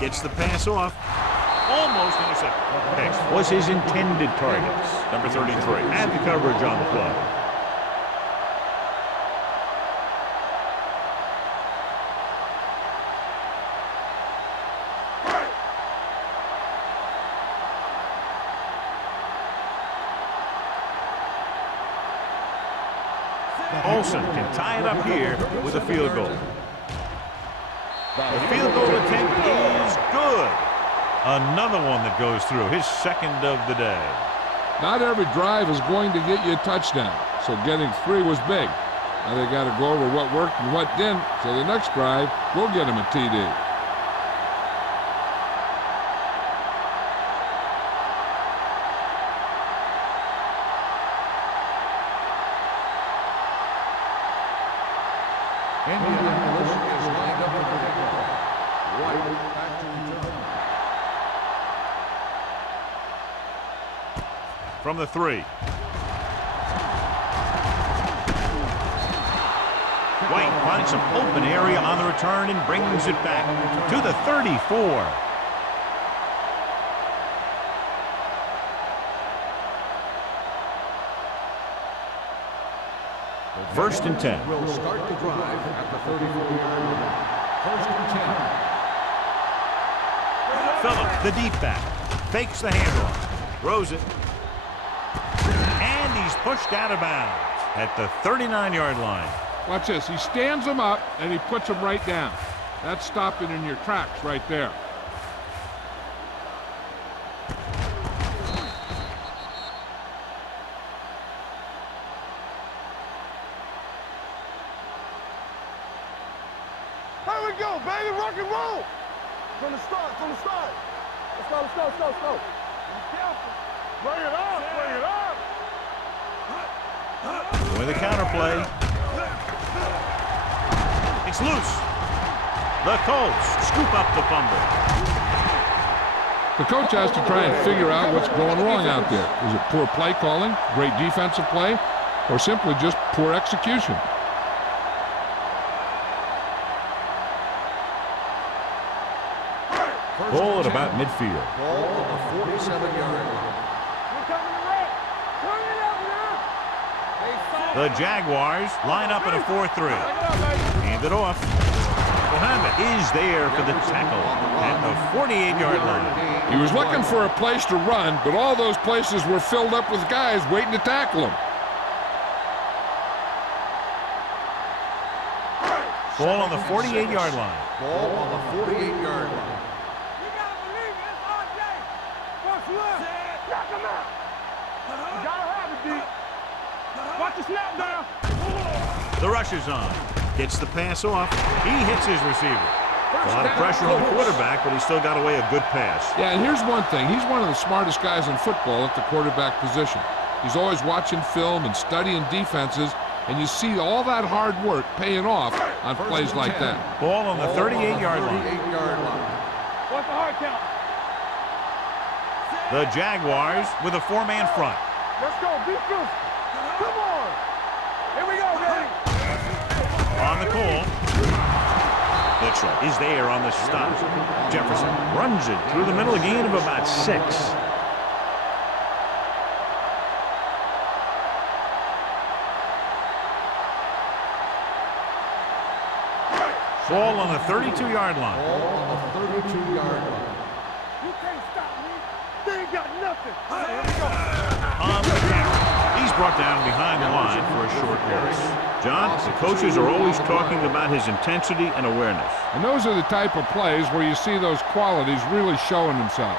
Gets the pass off. Almost intercepted. Next was his intended target. Number 33. Had the coverage on the play. Olsen can tie it up here with a field goal. The field goal attempt is good. Another one that goes through, his 2nd of the day. Not every drive is going to get you a touchdown, so getting 3 was big. Now they got to go over what worked and what didn't, so the next drive will get him a TD. Indianapolis is lined up for the kickoff. White back to return. From the 3. White finds some open area on the return and brings it back to the 34. First and 10. Will start the drive at the 34-yard line. First and 10. Phillip, the deep back, fakes the handoff, throws it, and he's pushed out of bounds at the 39-yard line. Watch this. He stands them up, and he puts them right down. That's stopping in your tracks right there. Here we go, baby. Rock and roll. From the start, from the start. Let's go, let's go, let's go, let's go. Be careful. Bring it up, bring it up. With a counter play. It's loose. The Colts scoop up the fumble. The coach has to try and figure out what's going wrong out there. Is it poor play calling, great defensive play, or simply just poor execution? Ball at about midfield. Ball on the 47-yard line. We're coming to red. Turn it up now. The Jaguars line up in a 4-3. Hand it off. Muhammad is there for the tackle at the 48-yard line. He was looking for a place to run, but all those places were filled up with guys waiting to tackle him. Ball on the 48-yard line. Ball on the 48-yard line. You gotta believe it. It's RJ. First one. Knock him out. You gotta have it, D. Watch the snap down. The rush is on. Gets the pass off. He hits his receiver. A lot of pressure on the quarterback, but he still got away a good pass. Yeah, and here's one thing. He's one of the smartest guys in football at the quarterback position. He's always watching film and studying defenses, and you see all that hard work paying off on plays like that. Ball on the 38-yard line. 38-yard line. What's the hard count? The Jaguars with a 4-man front. Let's go. Be physical. Come on. Here we go, baby. On the call. Mitchell is there on the stop. Jefferson runs it through the middle, a gain of about 6. Ball on the 32-yard line. Ball on the 32-yard line. You can't stop me. They ain't got nothing. Here we go. On the count. He's brought down behind the line for a short loss. John, the coaches are always talking about his intensity and awareness. And those are the type of plays where you see those qualities really showing himself.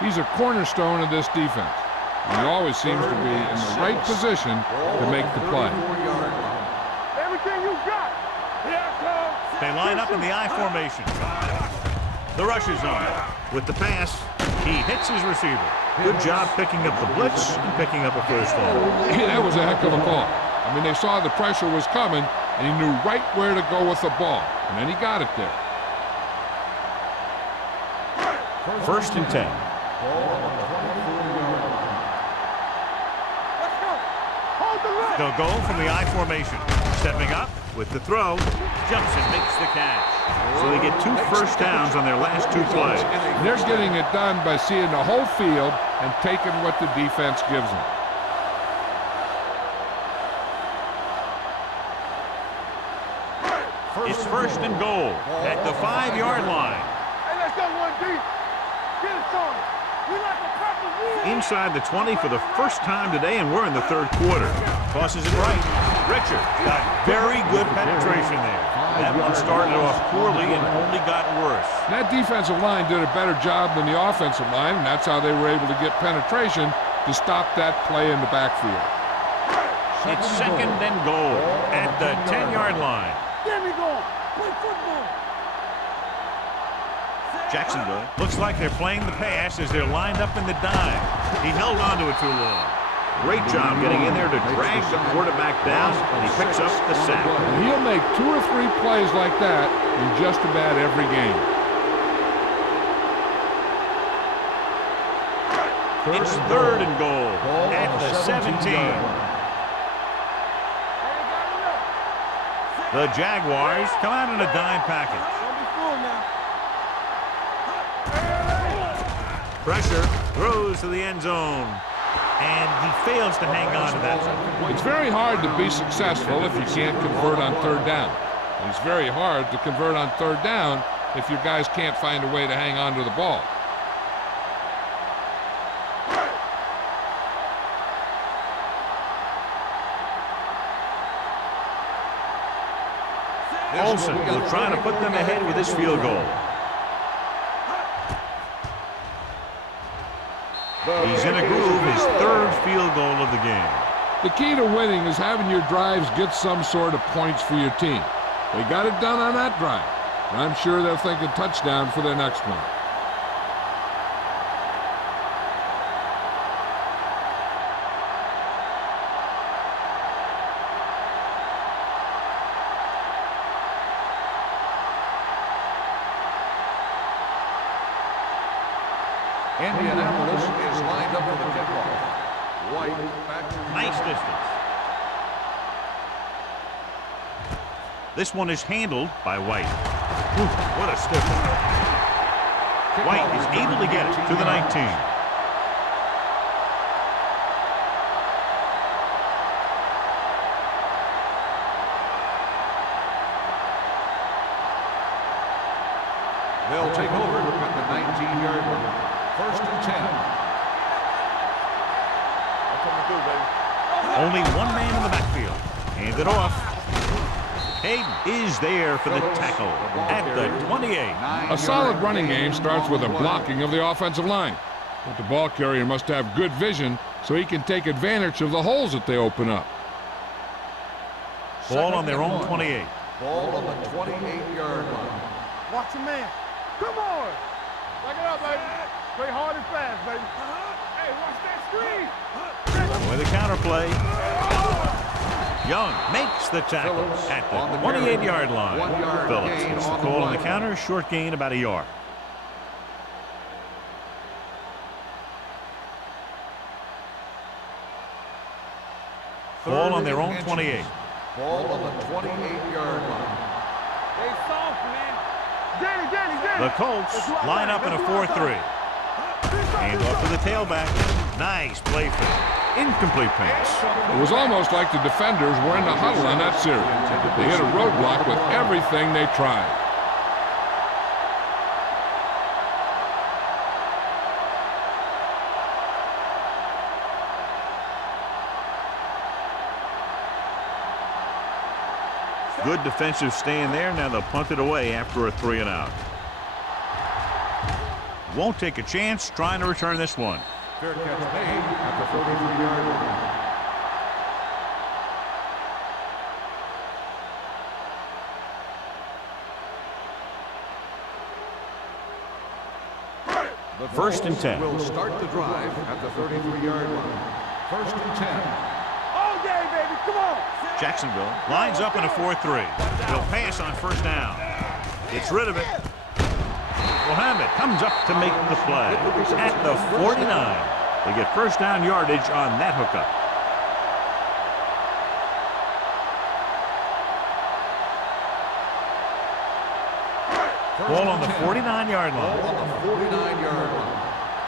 He's a cornerstone of this defense. And he always seems to be in the right position to make the play. 34-yard line. Everything you got. Here I come. They line up in the I formation. The rush is on. With the pass, he hits his receiver. Good job picking up the blitz and picking up a first down. Yeah, that was a heck of a call. I mean, they saw the pressure was coming, and he knew right where to go with the ball. And then he got it there. First and 10. Ball on the 24-yard line. Let's go. Hold the line. They'll go from the I formation. Stepping up with the throw. Jumps and makes the catch. So they get 2 first downs on their last 2 plays. And they're getting it done by seeing the whole field and taking what the defense gives them. It's first and goal at the 5-yard line. Hey, let's go, 1D. Get it on. We like a practice rule. Inside the 20 for the first time today, and we're in the 3rd quarter. Tosses it right. Richard got very good penetration there. That one started off poorly and only got worse. That defensive line did a better job than the offensive line, and that's how they were able to get penetration to stop that play in the backfield. It's second and goal at the 10-yard line. Get me going. Play football. Jacksonville looks like they're playing the pass as they're lined up in the dime. He held on to it too long. Great job getting in there to drag the quarterback down, and he picks up the sack. And he'll make 2 or 3 plays like that in just about every game. It's 3rd and goal at the 17. The Jaguars come out in a dime package. Pressure, throws to the end zone, and he fails to hang on to that one. It's very hard to be successful if you can't convert on 3rd down. And it's very hard to convert on 3rd down if your guys can't find a way to hang on to the ball. Olsen will try to put them ahead with his field goal. He's in a groove, his 3rd field goal of the game. The key to winning is having your drives get some sort of points for your team. They got it done on that drive, and I'm sure they'll think a touchdown for their next one. Indianapolis is lined up for the kickoff. White back to Nice distance. This one is handled by White. Ooh, what a stiff one. White is able to get it to the 19. They'll take over at the 19-yard line. 1st and 10. I'm coming through, baby. Only one man in the backfield. Hand it off. Hayden is there for the tackle at the 28. A solid running game starts with a blocking of the offensive line. But the ball carrier must have good vision so he can take advantage of the holes that they open up. Ball on their own 28. Ball on the 28-yard line. Watch your man. Come on. Back it up, baby. Play hard and fast, baby. Hey, watch that screen. With a counterplay. Young makes the tackle at the 28-yard line. Phillips gets the call on the counter. Short gain, about a yard. Ball on their own 28. Ball on the 28-yard line. They soft, man. Danny. The Colts line up in a 4-3. Hand off to the tailback. Nice play fake. Incomplete pass. It was almost like the defenders were in the huddle on that series. They hit a roadblock with everything they tried. Good defensive stand there. Now they'll punt it away after a 3-and-out. Won't take a chance trying to return this one. Fair catch made at the 33-yard line. The 1st and 10. Will start the drive at the 33-yard line. 1st and 10. All day, baby. Come on. Jacksonville lines up in a 4-3. They'll pass on 1st down. Gets rid of it. Mohammed comes up to make the play at the 49. They get 1st down yardage on that hookup. Ball on the 49-yard line. Ball on the 49-yard line.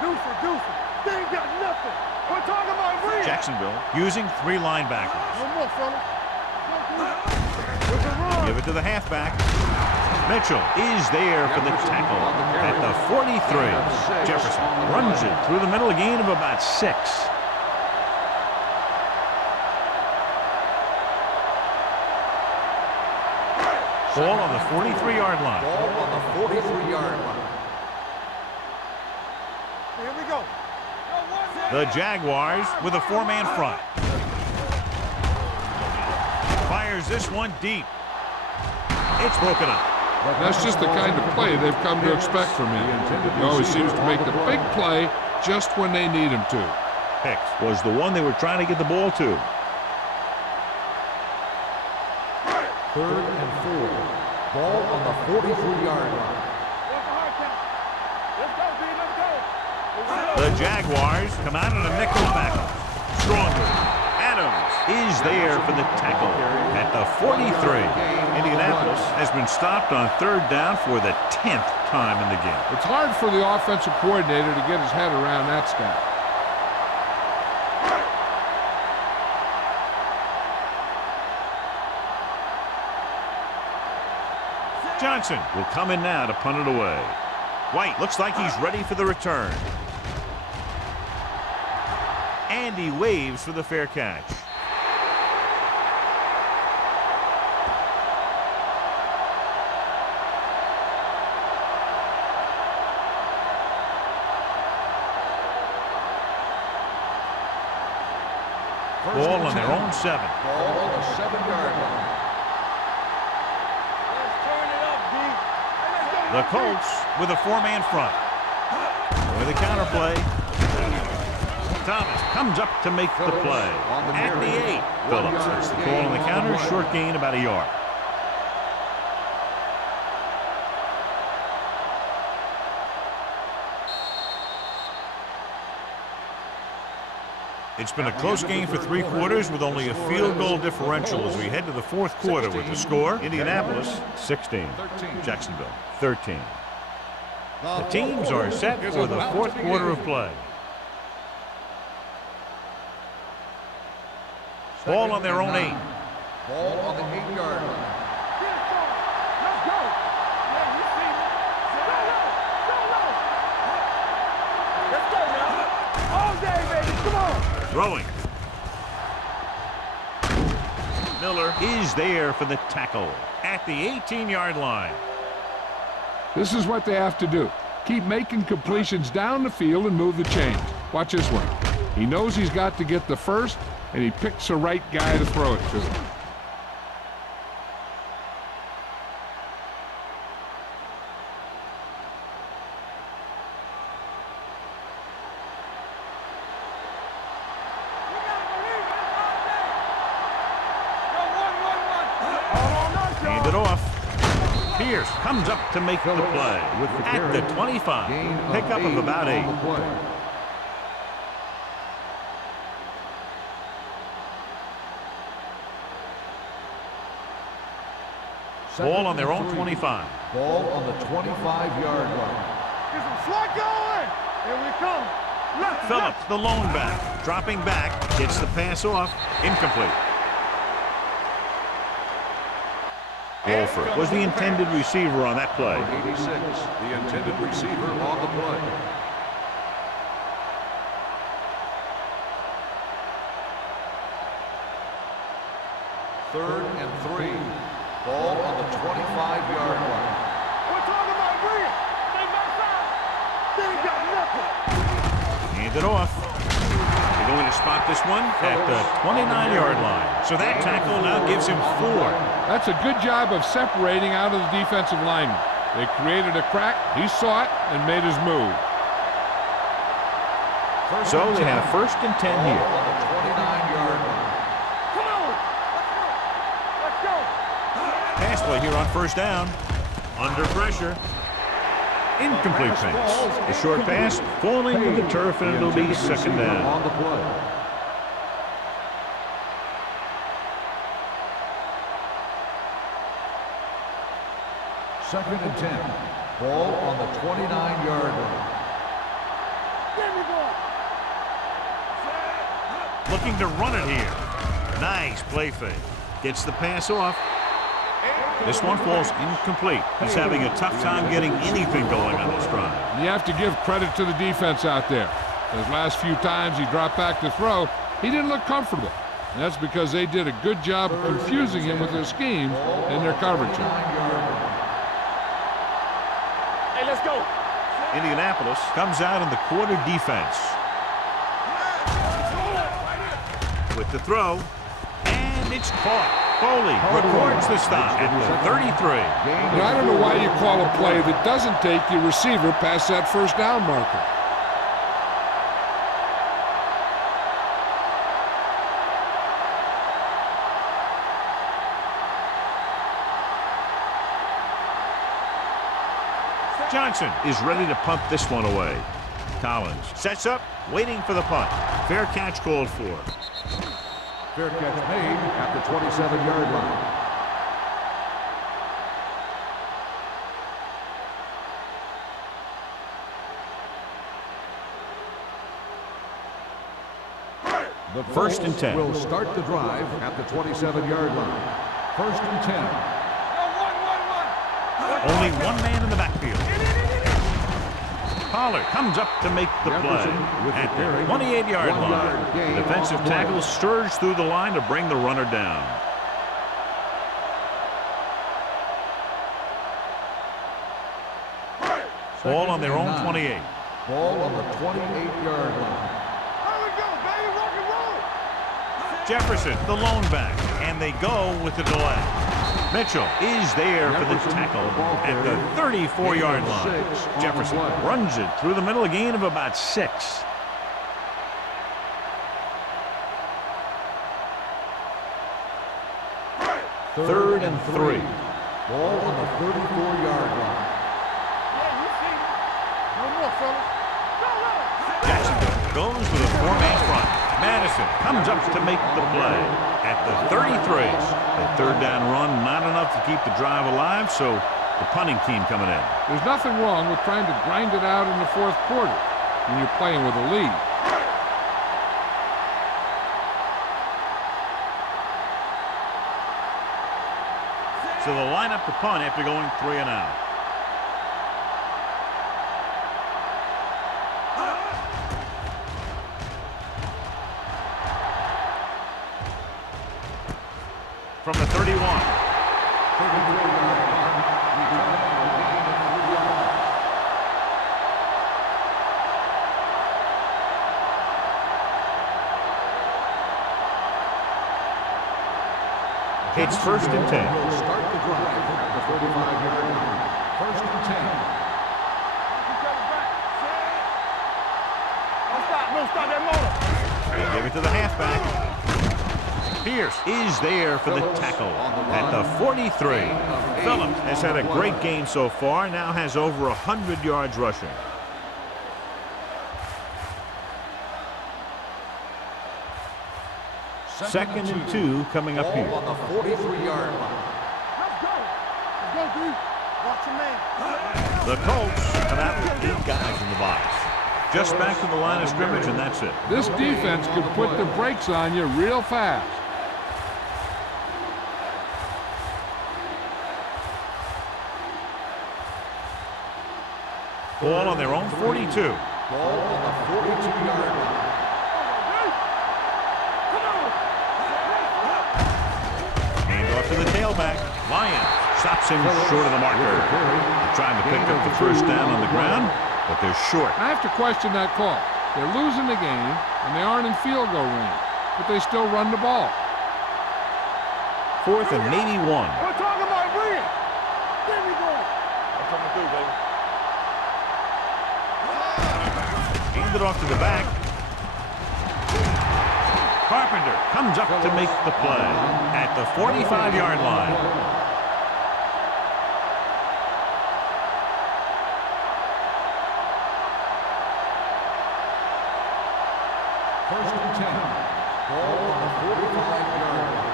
Deuce. They ain't got nothing. We're talking about win. Jacksonville using 3 linebackers. No more, fella. Give it to the halfback. Mitchell is there for the tackle at the 43. Jefferson runs it through the middle, a gain of about 6. Ball on the 43-yard line. Ball on the 43-yard line. Here we go. The Jaguars with a 4-man front. Fires this one deep. It's broken up. That's just the kind of play they've come to expect from him. He always seems to make the big play just when they need him to. picked. Was the one they were trying to get the ball to. 3rd and 4. Ball on the 43-yard line. The Jaguars come out in a nickel back. Stronger. Adams is there for the tackle at the 43. Indianapolis has been stopped on 3rd down for the 10th time in the game. It's hard for the offensive coordinator to get his head around that stat. Johnson will come in now to punt it away. White looks like he's ready for the return. And he waves for the fair catch. Ball on their own 7. Ball on the 7-yard line. The Colts with a 4-man front. With a counter play. Thomas comes up to make the play. At the 8. Phillips gets the call on the counter. Short gain about a yard. It's been a close game for 3 quarters with only a field goal differential as we head to the 4th quarter with the score. Indianapolis 16. Jacksonville 13. The teams are set for the 4th quarter of play. Ball on their own 8. Ball on the 8-yard line. Let's go. Let's go now. All day, baby. Come on. Throwing. Miller is there for the tackle at the 18-yard line. This is what they have to do. Keep making completions down the field and move the chains. Watch this one. He knows he's got to get the first, and he picks the right guy to throw it to. Hand it off. Pierce comes up to make the play at the 25. Pickup of about 8. Ball on their own 25. Ball on the 25-yard line. Get some slack going. Here we come. Left, Phillips, the lone back, dropping back, gets the pass off, incomplete. Wolford was the intended receiver on that play. 86, the intended receiver on the play. Third and 3. Ball on the 25-yard line. We're talking about bring it. Stay backside. They ain't got nothing. Hand it off. They're going to spot this one at the 29-yard line. So that tackle now gives him 4. That's a good job of separating out of the defensive lineman. They created a crack, he saw it, and made his move. So they have 1st and 10 Ball here. on the 29-yard line. Come on. Let's go. Pass play here on 1st down. Under pressure. Incomplete pass. The short pass falling to the turf, and it'll be 2nd down. On the play. Second and 10. Ball on the 29-yard line. Give me ball. Looking to run it here. Nice play fake. Gets the pass off. This one falls incomplete. He's having a tough time getting anything going on this drive. You have to give credit to the defense out there. Those last few times he dropped back to throw, he didn't look comfortable. And that's because they did a good job of confusing him with their schemes and their coverage. Hey, let's go. Indianapolis comes out in the quarter defense. With the throw, and it's caught. Foley records the stop at the 33. And I don't know why you call a play that doesn't take your receiver past that 1st down marker. Johnson is ready to punt this one away. Collins sets up, waiting for the punt. Fair catch called for. Fair catch made at the 27-yard line. The First and 10. Will start the drive at the 27-yard line. First and 10. Only one man in the backfield. Pollard comes up to make the play at the 28-yard line. The defensive tackle surged through the line to bring the runner down. Ball on their own 28. Ball on the 28-yard line. Jefferson, the lone back, and they go with the delay. Mitchell is there for the tackle at the 34-yard line. Jefferson runs it through the middle, a gain of about 6. Third and 3. Ball on the 34-yard line. Jacksonville goes with a 4-man front. Madison comes up to make the play at the 33. The third down run, not enough to keep the drive alive, so the punting team coming in. There's nothing wrong with trying to grind it out in the fourth quarter when you're playing with a lead. So they'll line up the punt after going 3 and out. From the 31. It's first and 10. Start the drive at the 45-yard line. First and 10. Don't stop that motor. They give it to the halfback. Pierce is there for the tackle at the 43. Phillips has had a great game so far, now has over 100 yards rushing. Second and 2 coming up here. On the 43-yard line. Let's go. Let's go, D. Watch your man. The Colts come out with 8 guys in the box. Just back to the line of scrimmage, and that's it. This defense could put the brakes on you real fast. Ball on their own 42. Ball on the 42-yard line. Hand off to the tailback. Lyons stops him short of the marker. They're trying to pick up the first down on the ground, but they're short. I have to question that call. They're losing the game, and they aren't in field goal range, but they still run the ball. Fourth and maybe 1. We're talking about bring it. There we go. That's what I'm gonna do, baby. Hand it off to the back. Carpenter comes up to make the play at the 45-yard line. First and 10. Ball on the 45-yard line.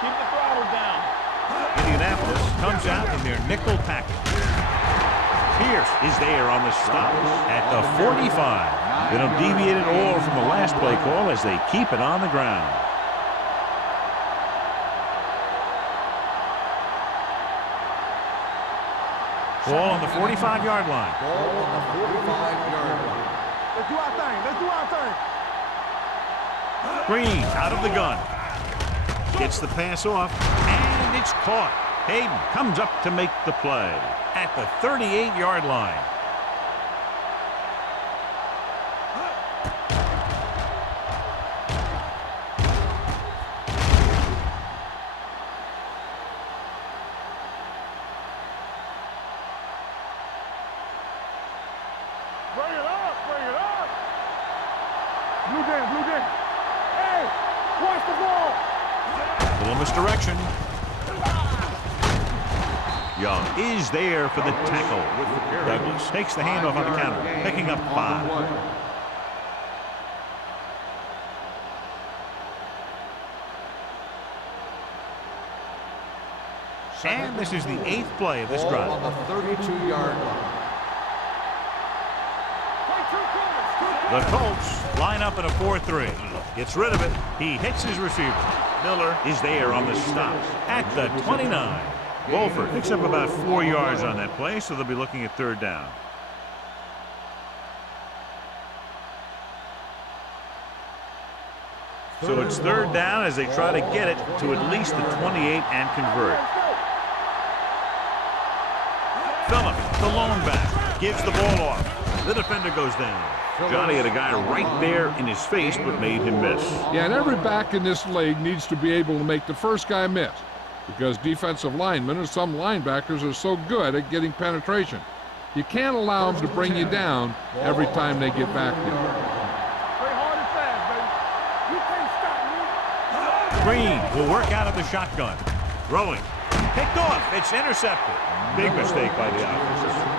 Keep the throttle down. Indianapolis comes out in their nickel package. Pierce is there on the stop at the 45. They don't deviate at all from the last play call as they keep it on the ground. Ball on the 45-yard line. Ball on the 45-yard line. Let's do our thing. Let's do our thing. Green out of the gun. Gets the pass off, and it's caught. Hayden comes up to make the play at the 38-yard line. Bring it up. Bring it up. Blue Dan. Blue Dan. Hey, watch the ball. Little misdirection. Young is there for the tackle. Douglas takes the handoff on the counter, picking up 5. And this is the 8th play of this drive. On the 32-yard line. The Colts line up in a 4-3. Gets rid of it. He hits his receiver. Miller is there on the stop at the 29. Wolford picks up about 4 yards on that play, so they'll be looking at 3rd down. So it's 3rd down as they try to get it to at least the 28 and convert. Phillip, the lone back, gives the ball off. The defender goes down. Johnny had a guy right there in his face, but made him miss. Yeah, and every back in this league needs to be able to make the first guy miss, because defensive linemen and some linebackers are so good at getting penetration. You can't allow them to bring you down every time they get back there. Play hard and fast, baby. You can't stop me. Green will work out of the shotgun. Throwing. Picked off. It's intercepted. Big mistake by the offense.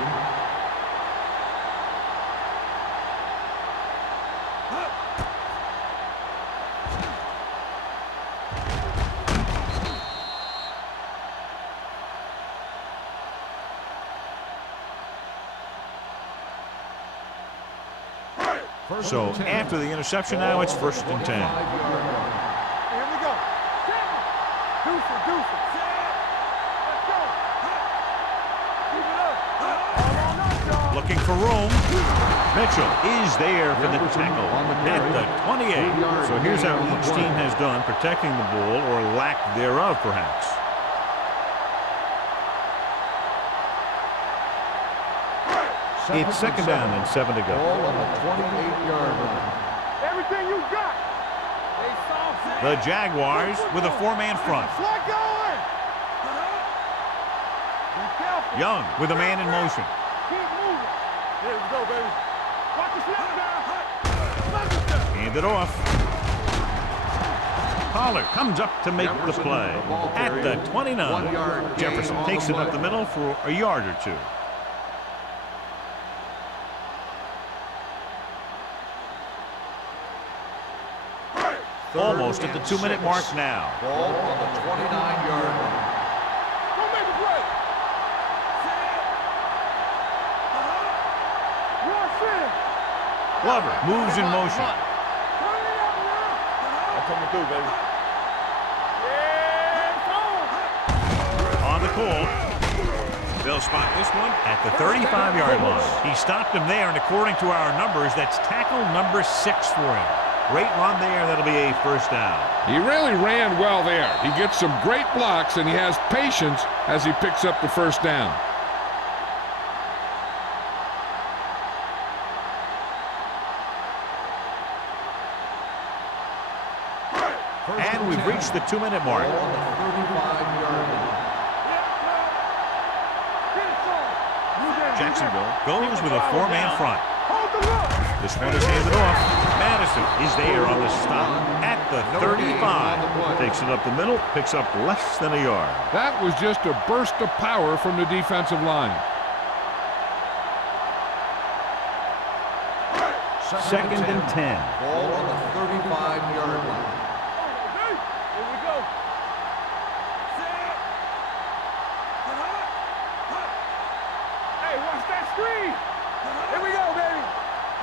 So after the interception now, it's 1st and 10. Here we go. Deuce it, deuce it. Let's go. Keep it up. All on y'all. Looking for room. Mitchell is there for the tackle at the 28. So here's how each team has done protecting the ball, or lack thereof, perhaps. It's 2nd down and 7 to go. Ball on the 28-yard line. Everything you got. They soft. The Jaguars with a 4-man front. Slide going. Be careful. Young with a man in motion. Keep moving. There we go, baby. Watch the slip down. Hand it off. Pollard comes up to make the play at the 29. Jefferson takes it up the middle for a yard or 2. Almost at the 2-minute mark now. Ball on the 29-yard line. Don't make a play. Rush in. Glover moves in motion. Turn it up now. I'm coming through, baby. Yeah, it's on. On the call. They'll spot this one at the 35-yard line. He stopped him there, and according to our numbers, that's tackle number 6 for him. Great run there. That'll be a 1st down. He really ran well there. He gets some great blocks, and he has patience as he picks up the 1st down. And we've reached the 2-minute mark. Ball on the 35-yard line. Jacksonville goes with a 4-man front. Hold the look. This one is handed off. Madison is there on the stop at the 35. Takes it up the middle, picks up less than a yard. That was just a burst of power from the defensive line. 2nd and 10. Ball on the 35-yard line. Here we go. Hey, watch that screen. Here we go, baby.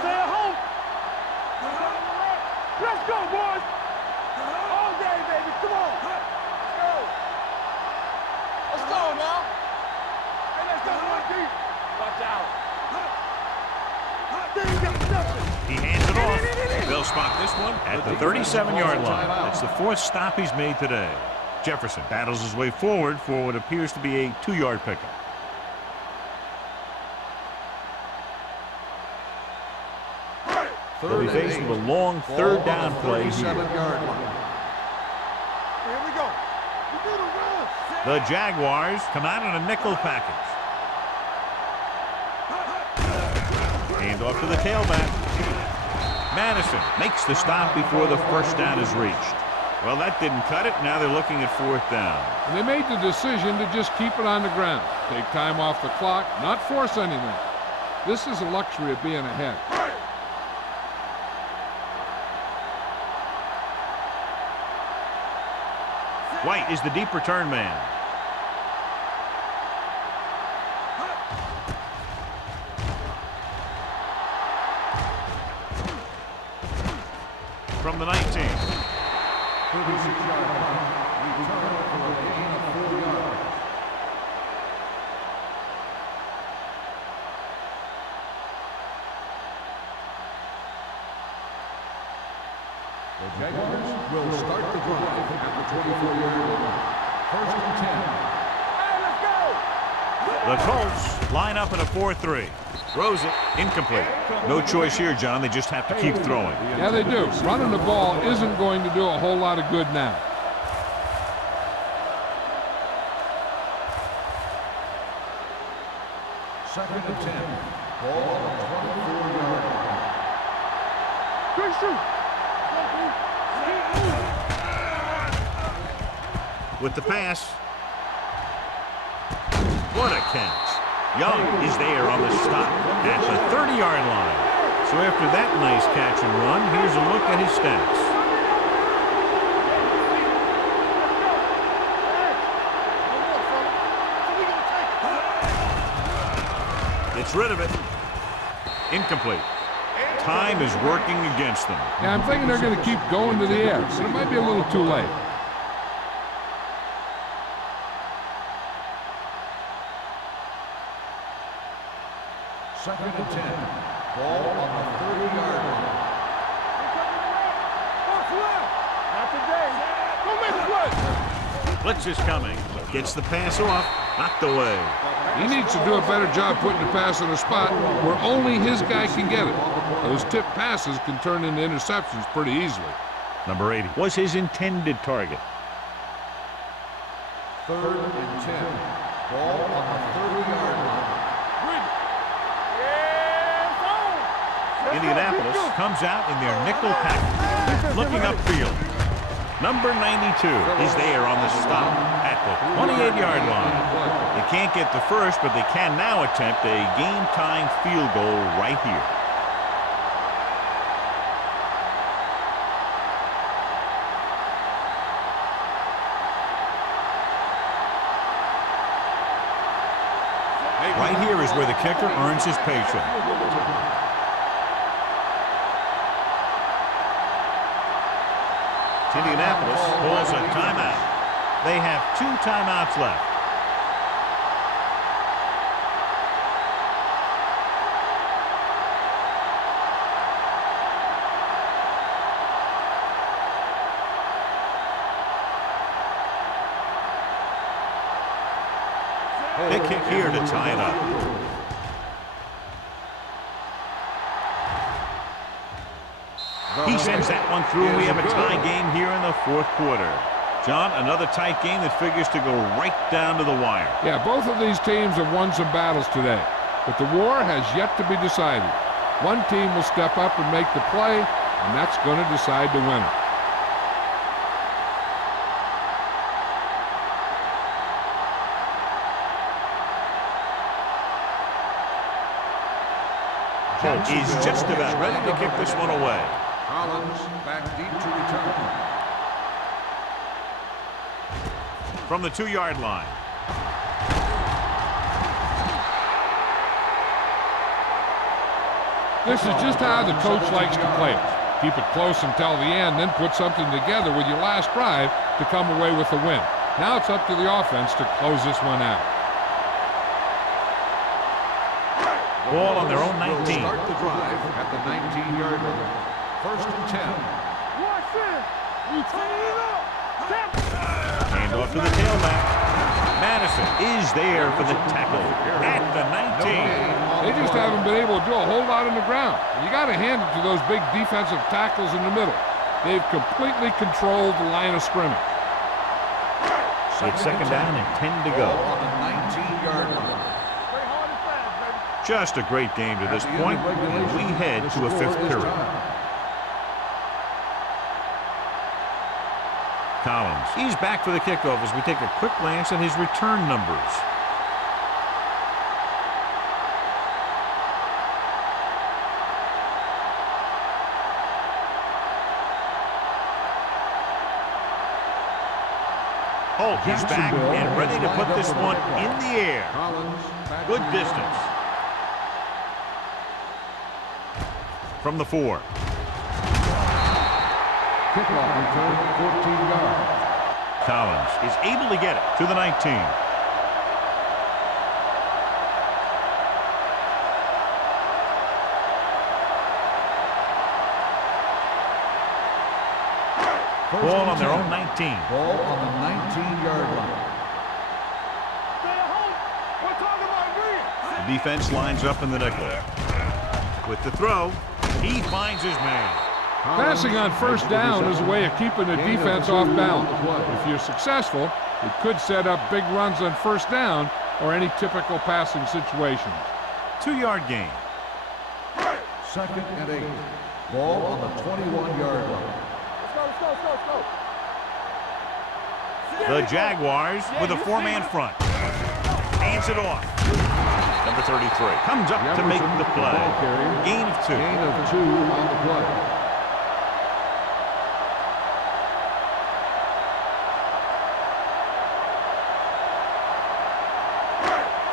Stay at home. Let's go, boys. All day, baby. Come on. Let's go. Let's go now. Hey, let's go. One deep. Watch out. There you got nothing. He hands it off. They'll spot this one at the 37-yard line. That's the 4th stop he's made today. Jefferson battles his way forward for what appears to be a 2-yard pickup. They'll be faced with a long 3rd down play here. 37-yard line. Here we go. We do the run. The Jaguars come out in a nickel package. Hand off to the tailback. Madison makes the stop before the 1st down is reached. Well, that didn't cut it. Now they're looking at 4th down. And they made the decision to just keep it on the ground. Take time off the clock, not force anything. This is a luxury of being ahead. White is the deep return man. From the 19. 36-yard line. Return for a gain of 4 yards. The Jaguars will start the drive at the 24-yard line. 1st and 10. Hey, let's go! The Colts line up in a 4-3. Throws it. Incomplete. No choice here, John. They just have to keep throwing. Yeah, they do. Running the ball isn't going to do a whole lot of good now. Second and 10. Ball on the 24-yard line. Good shoot! With the pass. What a catch. Young is there on the stop at the 30-yard line. So after that nice catch and run, here's a look at his stats. Gets rid of it. Incomplete. Time is working against them. Yeah, I'm thinking they're going to keep going to the air, but it might be a little too late. Second and 10. Ball on the 30-yard line. Not today. Don't make a play. Blitz is coming. Gets the pass off. Knocked away. He needs to do a better job putting the pass in a spot where only his guy can get it. Those tip passes can turn into interceptions pretty easily. Number 80 was his intended target. 3rd and 10. Ball on the 30-yard line. Indianapolis comes out in their nickel package. Looking upfield. Number 92 is there on the stop at the 28-yard line. They can't get the first, but they can now attempt a game-time field goal right here. Right here is where the kicker earns his paycheck. Indianapolis pulls a timeout. They have 2 timeouts left. They kick here to tie it up. He sends that one through, and we have a tie game here in the 4th quarter. John, another tight game that figures to go right down to the wire. Yeah, both of these teams have won some battles today, but the war has yet to be decided. One team will step up and make the play, and that's going to decide the winner. He's just about ready to kick this one away. Collins back deep to return. From the 2-yard line. This is just how the coach likes to play it. Keep it close until the end, then put something together with your last drive to come away with the win. Now it's up to the offense to close this one out. Ball on their own 19. Start the drive at the 19-yard line. 1st and 10. Watch it. We turn it up. Hand off to the tailback. Madison is there for the tackle at the 19. They just haven't been able to do a whole lot on the ground. You got to hand it to those big defensive tackles in the middle. They've completely controlled the line of scrimmage. It's 2nd down and 10 to go. On the 19-yard line. Just a great game to this point, and we head to a 5th period. Collins. He's back for the kickoff as we take a quick glance at his return numbers. Holt is back and ready to put this one in the air. Good distance. From the 4. Kickoff return, 14 yards. Collins is able to get it to the 19. Ball on their own 19. Ball on the 19-yard line. The defense lines up in the nickel. With the throw, he finds his man. Passing on first down is a way of keeping the defense off balance. If you're successful, it could set up big runs on first down or any typical passing situations. 2-yard gain. 2nd and 8. Ball on the 21-yard line. Let's go. The Jaguars with a 4-man front. Hands it off. Number 33 comes up to make the play. Gain of 2. Gain of 2 on the play.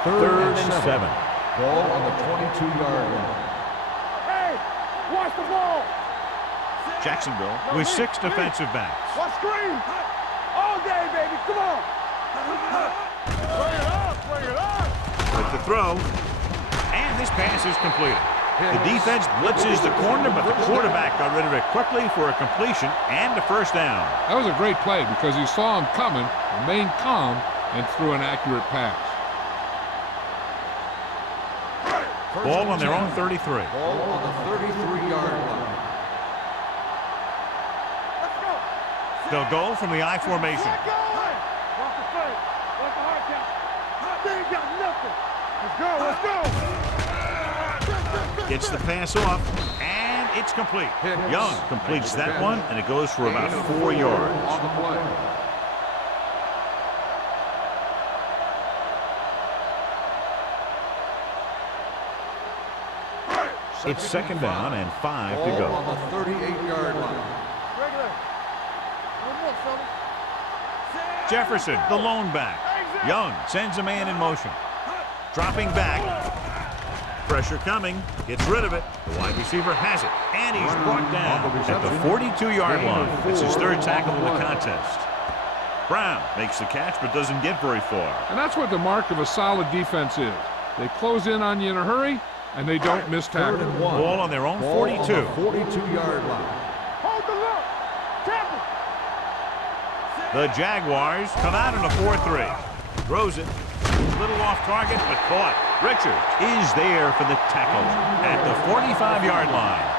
Third and 7. Ball on the 22-yard line. Hey, watch the ball. Jacksonville with 6 defensive backs. Watch screen. All day, baby. Come on. Bring it up. With the throw, and this pass is completed. The defense blitzes the corner, but the quarterback got rid of it quickly for a completion and a first down. That was a great play because he saw him coming, remained calm, and threw an accurate pass. Ball on their own 33. Ball on the 33-yard line. They'll go from the I formation. Watch the foot. Watch the hard count. They ain't got nothing. Let's go. Gets the pass off, and it's complete. Young completes that one, and it goes for about 4 yards. On the play. It's 2nd down and 5 to Ball go. on the 38-yard line. Regular. One more, fellas. Jefferson, the lone back. Young sends a man in motion. Dropping back. Pressure coming. Gets rid of it. The wide receiver has it. And he's brought down at the 42-yard line. It's his 3rd tackle in the contest. Brown makes the catch but doesn't get very far. And that's what the mark of a solid defense is. They close in on you in a hurry, and they don't miss tackle. 3rd and 1. Ball on their own Ball 42. on the 42-yard line. Hold the look. Tackle. The Jaguars come out in a 4-3. Throws it. A little off target, but caught. Richards is there for the tackle at the 45-yard line.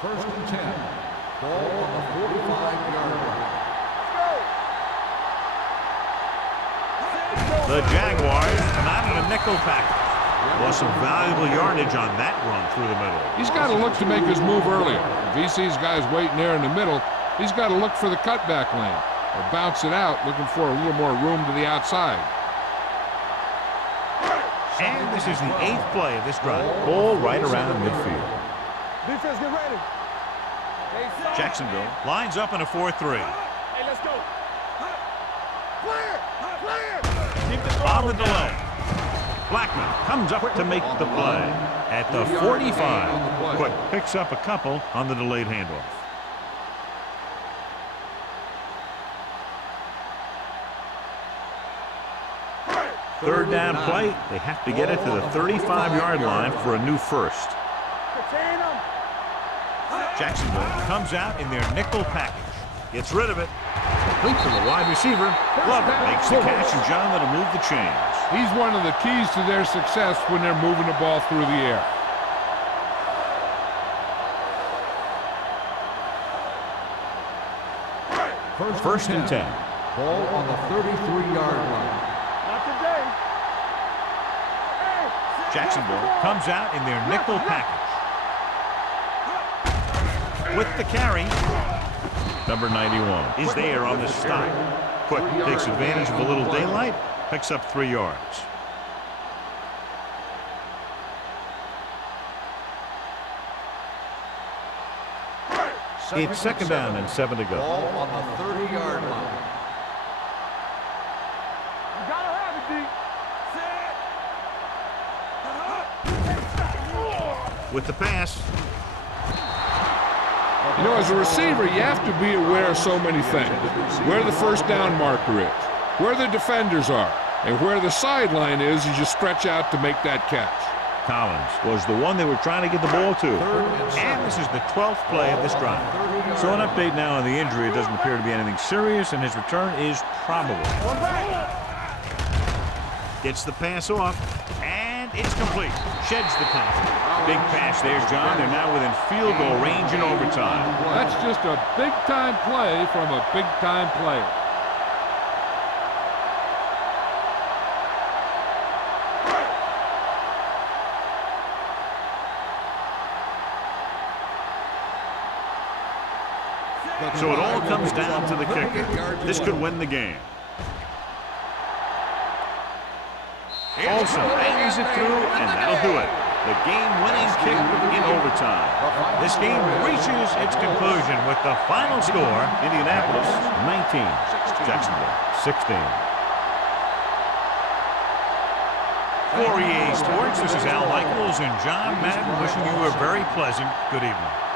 First and 10. Ball on the 45-yard line. The Jaguars come out in a nickel package. Lost some valuable yardage on that run through the middle. He's got to look to make his move earlier. If he sees guys waiting there in the middle, he's got to look for the cutback lane or bounce it out, looking for a little more room to the outside. And this is the 8th play of this drive. Ball right around midfield. Defense, get ready. Jacksonville lines up in a 4-3. Hey, let's go. Clear. Keep the On the throttle down. delay. Blackman comes up to make the play at the 45. Quick picks up a couple on the delayed handoff. Third down play. They have to get it to the 35-yard line for a new first. Contain them. Jacksonville comes out in their nickel package. Gets rid of it. Complete to the wide receiver. Glover makes the catch, and John, that'll move the chains. He's one of the keys to their success when they're moving the ball through the air. First and 10. Ball on the 33-yard line. Not today. Jacksonville comes out in their nickel package. With the carry, Number 91. is there on the stop. Quick takes advantage of a little daylight, picks up 3 yards. It's second down and 7 to go. Ball on the 30-yard line. You gotta have it, D. With the pass, You know, as a receiver, you have to be aware of so many things. Where the first down marker is, where the defenders are, and where the sideline is as you stretch out to make that catch. Collins was the one they were trying to get the ball to. And this is the 12th play of this drive. So an update now on the injury. It doesn't appear to be anything serious, and his return is probable. Gets the pass off, and it's complete. Sheds the tackle. Big pass there, John. They're now within field goal range in overtime. That's just a big-time play from a big-time player. So it all comes down to the kicker. This could win the game. Olsen bangs it through, and that'll do it. The game-winning kick in overtime. This game reaches its conclusion with the final score: Indianapolis 19, Jacksonville 16. For EA Sports, this is Al Michaels and John Madden wishing you a very pleasant good evening.